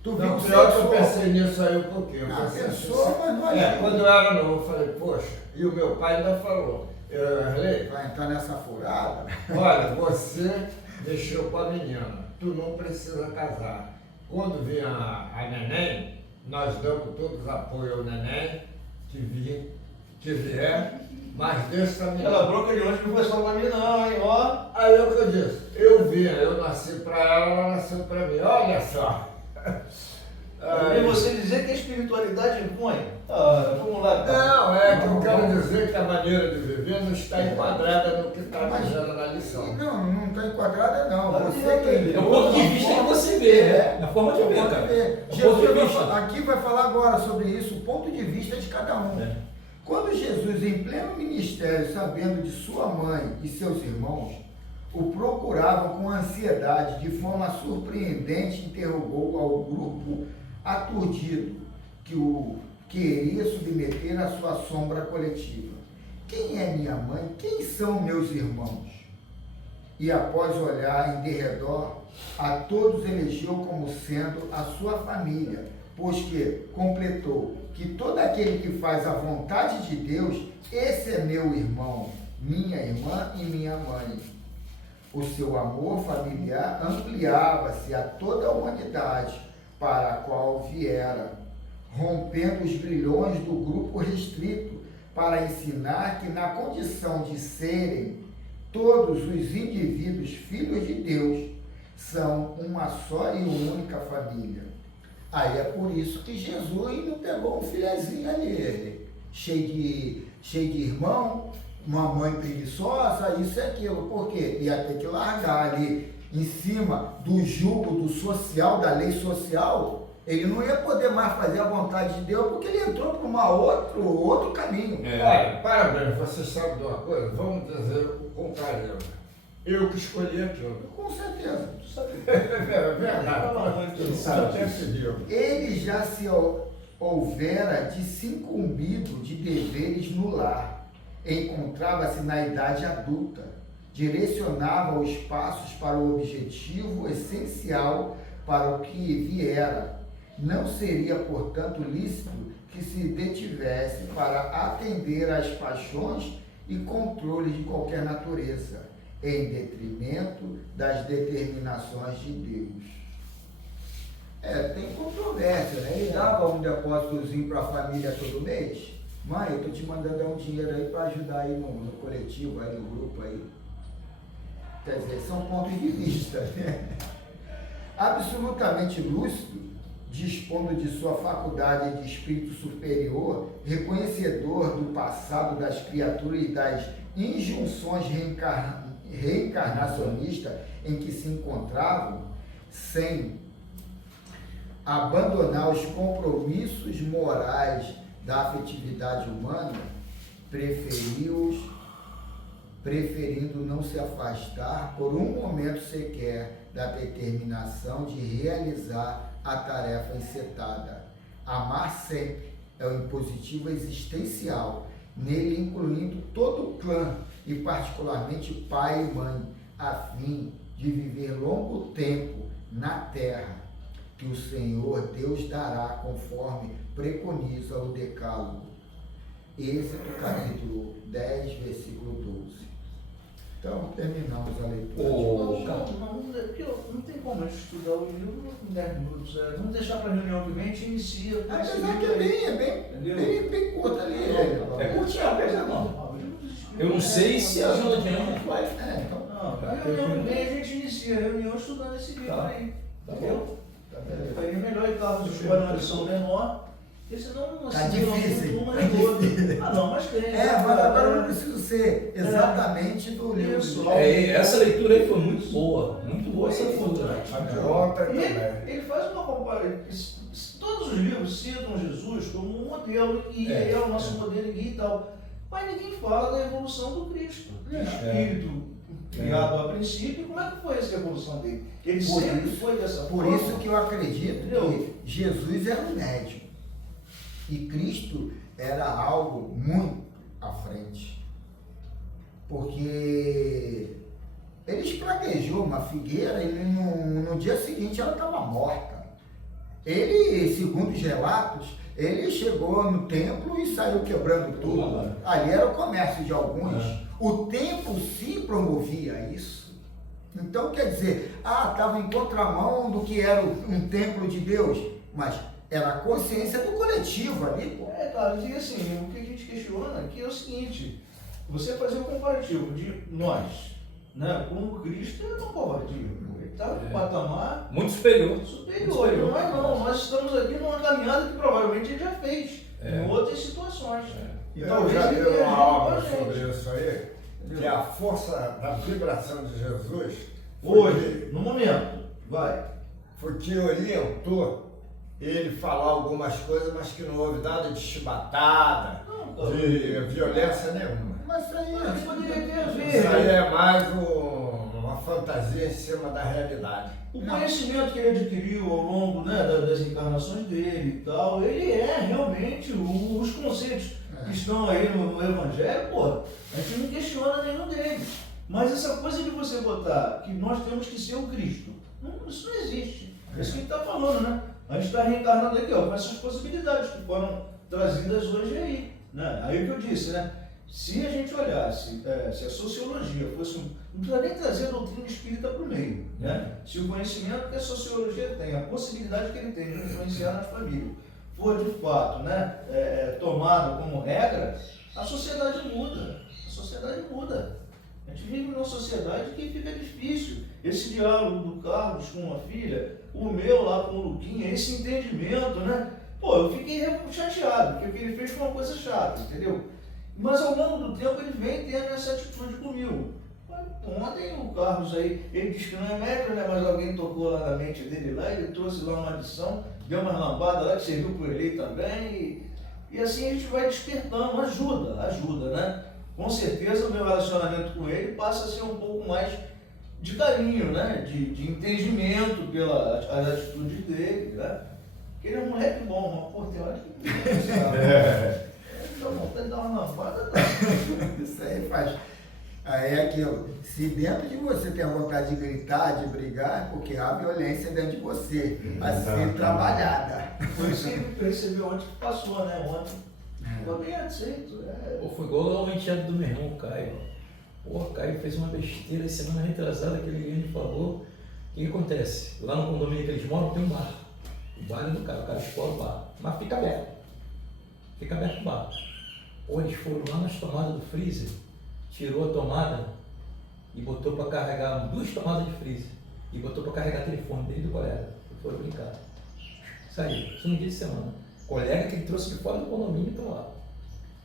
Tu viu o pior que eu pensei nisso aí um pouquinho. Pensou, mas não é. Quando eu era novo, eu falei, poxa, e o meu pai ainda falou, Erlei, vai entrar nessa furada. Olha, você mexeu com a menina, tu não precisa casar. Quando vem a neném, nós damos todos apoio ao neném que vier, mas deixa a menina. Aquela bronca de hoje não foi só pra mim não, hein, ó. Aí é o que eu disse, eu nasci pra ela nasceu pra mim, olha só. E você dizer que a espiritualidade impõe? Vamos lá. Não, é que eu quero dizer que a maneira de viver não está enquadrada no que está dizendo na lição. Não está enquadrada não. Você tem. É o ponto de vista que você vê, né? É a forma de ver, cara. Jesus aqui vai falar agora sobre isso, o ponto de vista de cada um. Quando Jesus, em pleno ministério, sabendo de sua mãe e seus irmãos, o procuravam com ansiedade, de forma surpreendente, interrogou ao grupo aturdido que o queria submeter à sua sombra coletiva. Quem é minha mãe? Quem são meus irmãos? E após olhar em derredor, a todos elegeu como sendo a sua família, pois que completou que todo aquele que faz a vontade de Deus, esse é meu irmão, minha irmã e minha mãe. O seu amor familiar ampliava-se a toda a humanidade para a qual viera, rompendo os grilhões do grupo restrito para ensinar que na condição de serem Todos os indivíduos filhos de Deus são uma só e única família. Aí é por isso que Jesus não pegou um filezinho ali, cheio de irmão, uma mãe preguiçosa, isso e aquilo. Por quê? Ia ter que largar ali em cima do jugo do social, da lei social. Ele não ia poder mais fazer a vontade de Deus porque ele entrou para outro caminho. Olha, parabéns, você sabe de uma coisa? Vamos dizer com carinho. Eu que escolhi aquilo. Com certeza. Tu sabe? É verdade. Ele sabe Até se viu. Ele já se houvera de se incumbido de deveres no lar. Encontrava-se na idade adulta. Direcionava os passos para o objetivo essencial para o que viera. Não seria, portanto, lícito que se detivesse para atender às paixões e controles de qualquer natureza, em detrimento das determinações de Deus. Tem controvérsia, né? Ele dava um depósitozinho para a família todo mês. Mãe, eu tô te mandando um dinheiro aí para ajudar aí no coletivo, aí no grupo aí. Quer dizer, são pontos de vista, né? Absolutamente lúcido, dispondo de sua faculdade de espírito superior, reconhecedor do passado das criaturas e das injunções reencarnacionistas em que se encontravam, sem abandonar os compromissos morais da afetividade humana, preferindo não se afastar por um momento sequer da determinação de realizar a tarefa encetada. Amar sempre é o impositivo existencial, nele incluindo todo o clã e particularmente pai e mãe, a fim de viver longo tempo na terra, que o Senhor Deus dará conforme preconiza o Decálogo. Êxodo capítulo 10, versículo 12. Então, terminamos a leitura. Não tem como a gente estudar o livro em 10 minutos. Vamos deixar para a reunião que vem, a gente inicia. Apesar que é bem curto ali. É curtinho, apesar não. Eu não sei se a zona dinâmica vai. Na reunião que vem a gente inicia a reunião estudando esse livro aí. Entendeu? Aí é melhor ir Carlos escolher uma lição menor. Porque senão Tá difícil. Mas tem. Mas agora eu não preciso ser exatamente do livro. Essa leitura aí foi muito boa essa leitura. A de ontem também. Ele faz uma comparação. Todos os livros citam Jesus como um modelo, e é o nosso modelo e guia e tal. Mas ninguém fala da evolução do Cristo. O Espírito criado a princípio, como é que foi essa evolução dele? Ele sempre foi dessa forma. Por isso que eu acredito que Jesus era um médium. E Cristo era algo muito à frente. Porque ele espraguejou uma figueira e no dia seguinte ela estava morta. Ele, segundo os relatos, ele chegou no templo e saiu quebrando tudo. Ali era o comércio de alguns. O templo se promovia isso. Então, quer dizer, estava em contramão do que era um templo de Deus, mas era a consciência do coletivo ali, pô. Claro, e assim, o que a gente questiona aqui é o seguinte: você fazer o comparativo de nós, né, com Cristo é uma covardia. Ele está num patamar muito superior. Nós estamos aqui numa caminhada que provavelmente ele já fez em outras situações. Então, já deu uma obra sobre isso aí, que é a força da vibração de Jesus. Hoje, no momento, foi que orientou ele falar algumas coisas, mas que não houve nada de chibatada, de violência nenhuma. Mas isso aí poderia ter a ver. Isso aí é mais uma fantasia em cima da realidade. O conhecimento que ele adquiriu ao longo das encarnações dele e tal, ele é realmente os conceitos que estão aí no Evangelho, a gente não questiona nenhum deles. Mas essa coisa de você botar que nós temos que ser o Cristo, isso não existe. É isso que ele está falando, né? A gente está reencarnando aqui, com essas possibilidades que foram trazidas hoje aí. Né? Aí o que eu disse, né? Se a gente olhasse, se a sociologia fosse não precisa nem trazer a doutrina espírita para o meio, né? Se o conhecimento que a sociologia tem, a possibilidade que ele tem de influenciar nas famílias, for de fato, né, tomado como regra, a sociedade muda. A gente vive numa sociedade que fica difícil. Esse diálogo do Carlos com a filha, o meu lá com o Luquinha, esse entendimento, né? Pô, eu fiquei chateado, porque o que ele fez foi uma coisa chata, entendeu? Mas ao longo do tempo ele vem tendo essa atitude comigo. Ontem o Carlos aí, ele disse que não é médico, né? Mas alguém tocou lá na mente dele lá, ele trouxe lá uma lição, deu uma lambada lá que serviu para ele também. E assim a gente vai despertando, ajuda, né? Com certeza o meu relacionamento com ele passa a ser um pouco mais de carinho, né? De entendimento pelas atitudes dele, né? Porque ele é um moleque bom, mas pô, tem hora que dá vontade de dar uma lambada, tá? Isso aí faz. Aí é aquilo, se dentro de você tem a vontade de gritar, de brigar, é porque há violência dentro de você, a ser trabalhada. Foi isso que percebeu ontem que passou, né? Ontem ficou bem aceito. Pô, foi igual ao enteado do meu irmão, o Caio. Pô, o Caio fez uma besteira semana retrasada que ele falou. O que acontece? Lá no condomínio que eles moram tem um bar. O bar é do cara, o cara escola o bar. Mas fica aberto. Fica aberto o bar. Ou eles foram lá nas tomadas do freezer, tirou a tomada e botou para carregar 2 tomadas de freezer e botou para carregar o telefone dele do colega. E foram brincar. Saiu. Isso no dia de semana. Colega que ele trouxe de fora do condomínio para lá.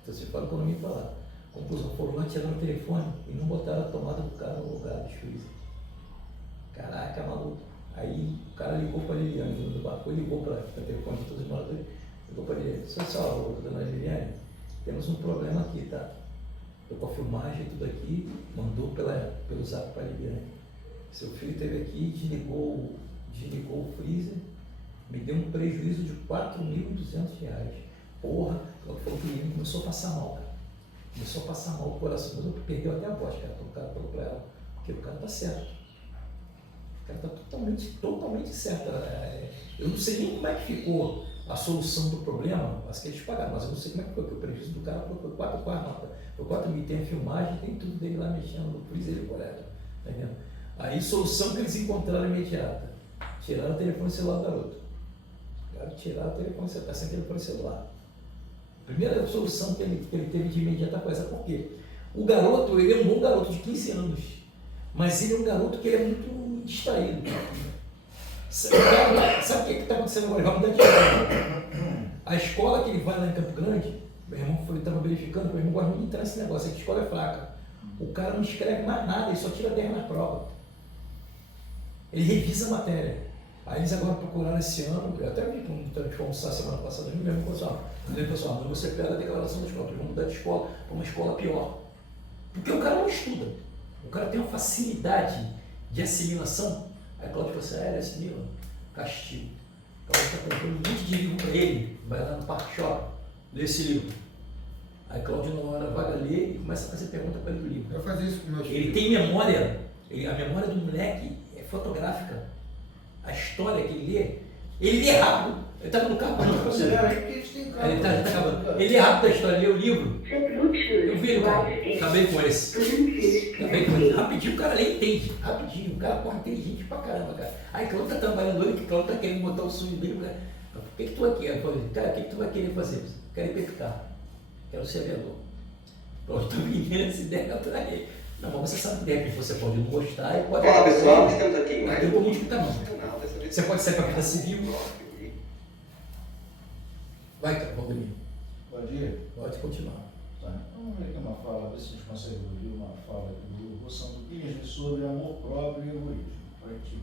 Trouxe de fora do condomínio para lá. Conclusão, foram lá, tiraram o telefone e não botaram a tomada do cara no lugar do freezer. Caraca, maluco. Aí o cara ligou para a Liliane, dono do barco, ligou para o telefone de todos os moradores, ligou para ele, só, dona Liliane, temos um problema aqui, tá? Estou com a filmagem e tudo aqui, mandou pelo zap para a Liliane. Seu filho esteve aqui, desligou o freezer, me deu um prejuízo de R$4.200. Porra, ela falou que ele começou a passar mal, cara. Começou a passar mal o coração, mas eu perdeu até a voz, cara, o cara falou para ela, porque o cara tá certo. O cara está totalmente certo. Eu não sei nem como é que ficou a solução do problema, acho que eles pagaram, mas eu não sei como é que foi, porque o prejuízo do cara foi 4.000, tem a filmagem, tem tudo dele lá mexendo no freezer e colega, tá vendo? Aí, solução que eles encontraram imediata, tiraram o telefone celular do garoto. Tiraram o telefone celular, tá sem telefone celular. A primeira solução que ele teve de imediata foi essa, por quê? O garoto, ele é um bom garoto de 15 anos, mas ele é um garoto que ele é muito distraído. Sabe o que está acontecendo agora? Vamos dar de escola. A escola que ele vai lá em Campo Grande, meu irmão estava verificando, meu irmão gosta muito de entrar nesse negócio, a escola é fraca. O cara não escreve mais nada, ele só tira 10 na prova. Ele revisa a matéria. Aí eles agora procuraram esse ano, eu até vi quando a gente foi almoçar semana passada, meu irmão falou assim, pessoal, mas você pega a declaração da escola, vamos mudar de escola para uma escola pior. Porque o cara não estuda. O cara tem uma facilidade de assimilação. Aí Cláudio falou assim, ele assimila, castigo. Cláudio está comprando um monte de livro para ele, vai lá no Parque Shopping, lê esse livro. Aí Cláudio, na hora vaga, lê e começa a fazer pergunta para ele do livro. Eu fazia isso com meus Ele filhos. tem memória, a memória do moleque é fotográfica. A história que ele lê rápido. Ele estava no carro, não, Considera aí que eles têm carro. ele tá acabando. Ele lê rápido a história, lê o livro. Eu vi no carro, acabei com esse. Rapidinho o cara lê e entende. Rapidinho, o cara porra inteligente pra caramba, cara. Aí Cláudio tá trabalhando ali, que Cláudio tá querendo botar o sonho dele, né? O que tu vai querer? Eu falei, cara, o que tu vai querer fazer? Quero ir pescar. Quero ser vereador. Pronto, tô vendendo essa ideia pra ele. Não, mas você sabe que você pode não gostar e pode... Olá pessoal, estamos aqui em Mas mais eu um vou muito escutar não. canal, dessa vez. Você pode sair pra vida civil. Vai, cara, Valdomiro. Pode ir? Pode continuar. Tá. Vamos ver aqui uma fala, ver se a gente consegue ouvir uma fala aqui do Rossandro Pires sobre amor próprio e egoísmo, para a gente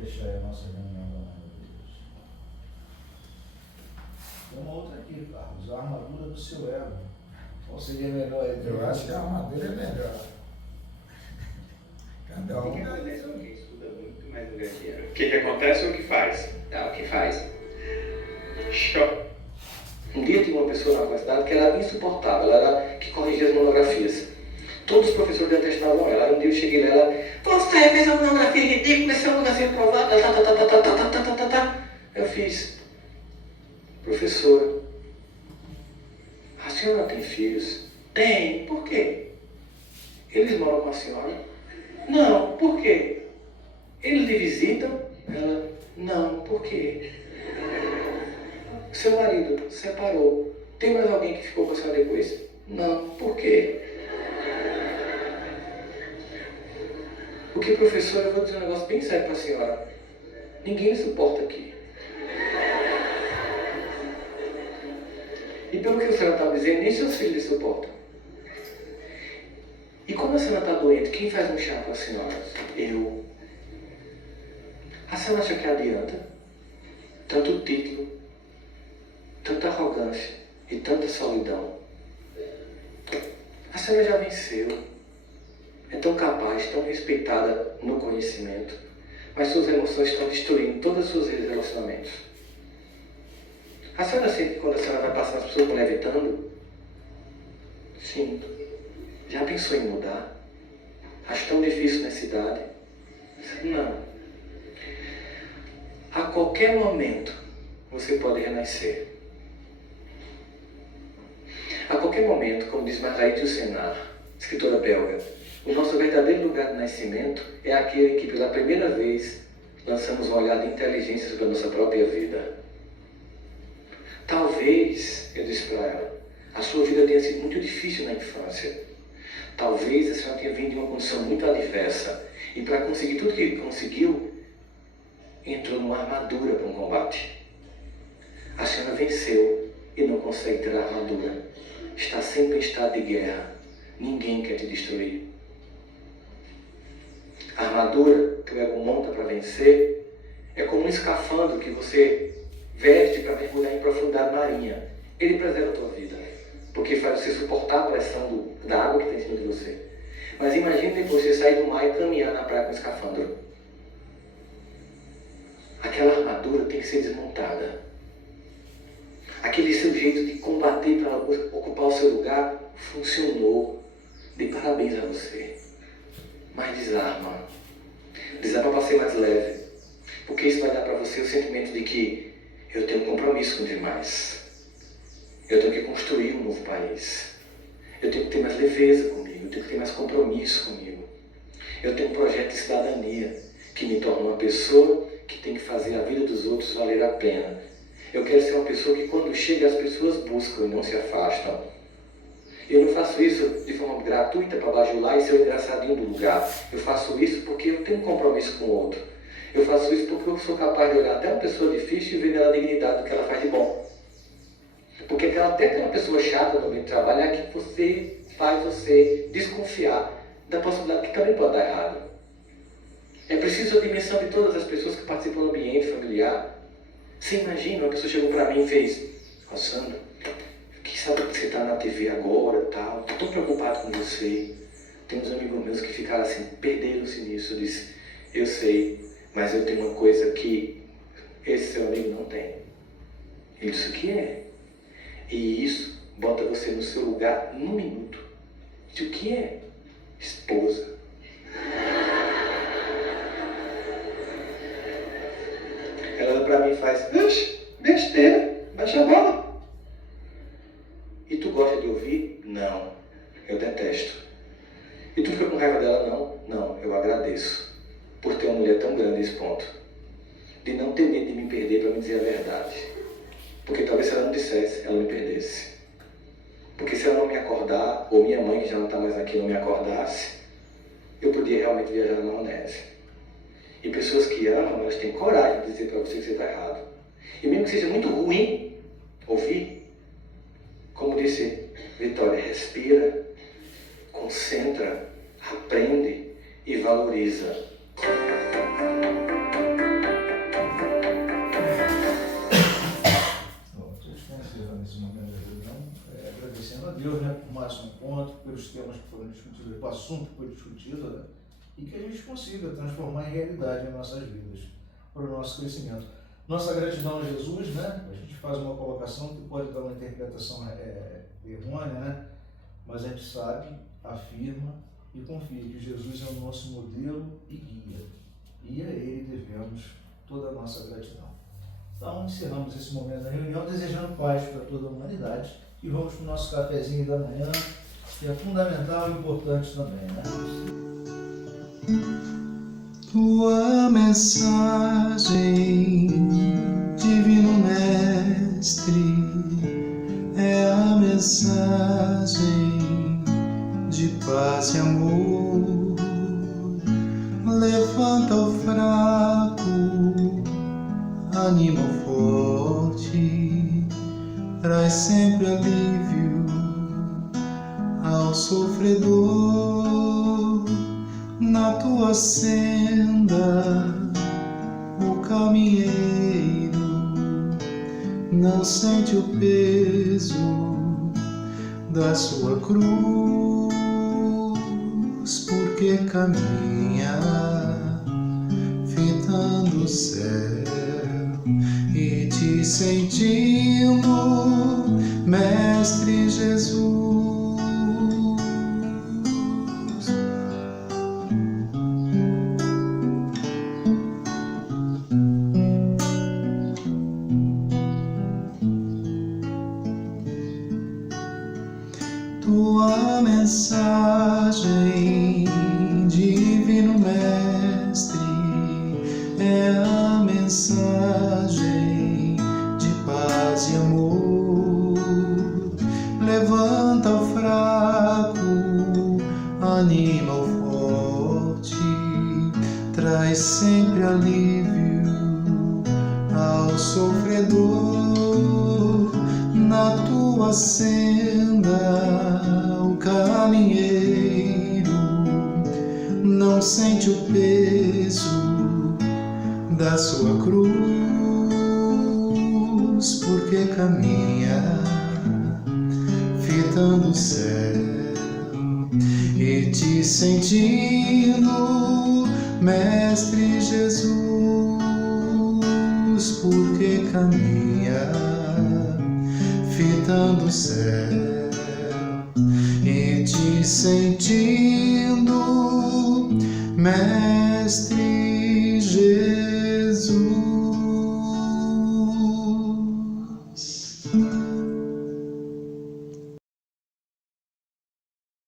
fechar a nossa reunião da manhã de hoje. Tem uma outra aqui, Carlos, a armadura do seu ego. Qual seria melhor? Eu acho que a armadura é melhor. Cada O que um. acontece com quem estuda muito, mas não ganha dinheiro? O que acontece ou o que faz? Tá, o que faz? Show. Um dia tinha uma pessoa na universidade que era insuportável, ela era que corrigia as monografias. Todos os professores detestavam ela. Um dia eu cheguei nela, você fez uma monografia ridícula, essa monografia aprovada, Eu fiz, professora, a senhora tem filhos? Tem. Por quê? Eles moram com a senhora? Não. Por quê? Eles lhe visitam? Ela, não. Por quê? Seu marido separou. Tem mais alguém que ficou com a senhora depois? Não. Por quê? Porque, professor, eu vou dizer um negócio bem sério para a senhora. Ninguém me suporta aqui. E pelo que a senhora está dizendo, nem seus filhos lhe suportam. E quando a senhora está doente, quem faz um chá com a senhora? Eu. A senhora acha que adianta? Tanto título, tanta arrogância e tanta solidão. A senhora já venceu. É tão capaz, tão respeitada no conhecimento. Mas suas emoções estão destruindo todos os seus relacionamentos. A senhora sente que quando a senhora vai passar as pessoas vão levitando? Sim. Já pensou em mudar? Acho tão difícil nessa idade. Não. A qualquer momento você pode renascer. A qualquer momento, como diz Marguerite Yourcenar, escritora belga, o nosso verdadeiro lugar de nascimento é aquele em que pela primeira vez lançamos um olhar de inteligência sobre a nossa própria vida. Talvez, eu disse para ela, a sua vida tenha sido muito difícil na infância. Talvez a senhora tenha vindo de uma condição muito adversa e para conseguir tudo que conseguiu, entrou numa armadura para um combate. A senhora venceu e não consegue ter a armadura. Está sempre em estado de guerra. Ninguém quer te destruir. A armadura que o ego monta para vencer é como um escafandro que você veste para mergulhar em profundidade marinha. Ele preserva a tua vida, porque faz você suportar a pressão da água que está em cima de você. Mas imagine depois você sair do mar e caminhar na praia com o escafandro. Aquela armadura tem que ser desmontada. Aquele seu jeito de combater para ocupar o seu lugar funcionou. Dê parabéns a você. Mas desarma. Desarma para ser mais leve. Porque isso vai dar para você o sentimento de que eu tenho um compromisso com demais. Eu tenho que construir um novo país. Eu tenho que ter mais leveza comigo. Eu tenho que ter mais compromisso comigo. Eu tenho um projeto de cidadania que me torna uma pessoa que tem que fazer a vida dos outros valer a pena. Eu quero ser uma pessoa que quando chega as pessoas buscam e não se afastam. Eu não faço isso de forma gratuita para bajular e ser o engraçadinho do lugar. Eu faço isso porque eu tenho um compromisso com o outro. Eu faço isso porque eu sou capaz de olhar até uma pessoa difícil e ver nela a dignidade do que ela faz de bom. Porque até aquela pessoa chata no ambiente de trabalho é que você faz você desconfiar da possibilidade que também pode dar errado. É preciso a dimensão de todas as pessoas que participam do ambiente familiar. Você imagina, uma pessoa chegou para mim e fez: Sandro, que sabe que você está na TV agora e tal, estou tão preocupado com você. Tem uns amigos meus que ficaram assim, perderam-se nisso. Eu disse: eu sei, mas eu tenho uma coisa que esse seu amigo não tem. Ele disse: o que é? E isso bota você no seu lugar num minuto. Eu disse: o que é? Esposa. Ela olha pra mim e faz: besteira, baixa a bola. E tu gosta de ouvir? Não, eu detesto. E tu fica com raiva dela? Não, eu agradeço por ter uma mulher tão grande nesse ponto, de não ter medo de me perder para me dizer a verdade. Porque talvez se ela não dissesse, ela me perdesse. Porque se ela não me acordar, ou minha mãe que já não está mais aqui não me acordasse, eu podia realmente viajar na maionese. E pessoas que amam, elas têm coragem de dizer para você que você está errado. E mesmo que seja muito ruim ouvir, como disse Vitória, respira, concentra, aprende e valoriza. Nesse momento da reunião, agradecendo a Deus, né, por mais um encontro, pelos temas que foram discutidos, pelo assunto que foi discutido, né, e que a gente consiga transformar em realidade em nossas vidas, para o nosso crescimento. Nossa gratidão a Jesus, né? A gente faz uma colocação que pode dar uma interpretação errônea, né? Mas a gente sabe, afirma e confia que Jesus é o nosso modelo e guia. E a Ele devemos toda a nossa gratidão. Então, encerramos esse momento da reunião desejando paz para toda a humanidade e vamos para o nosso cafezinho da manhã, que é fundamental e importante também, né? Tua mensagem, Divino Mestre, é a mensagem de paz e amor. levanta o fraco, anima o forte, traz sempre alívio ao sofredor. Na tua senda, o caminheiro não sente o peso da sua cruz, porque caminha fitando o céu e te sentindo, Mestre Jesus. Tua mensagem, Divino Mestre, é a mensagem de paz e amor. Levanta o fraco, anima o forte, traz sempre alívio ao sofredor. Na tua senda, o caminheiro não sente o peso da sua cruz, porque caminha fitando o céu e te sentindo, Mestre Jesus, porque caminha fitando o céu e te sentindo, Mestre Jesus.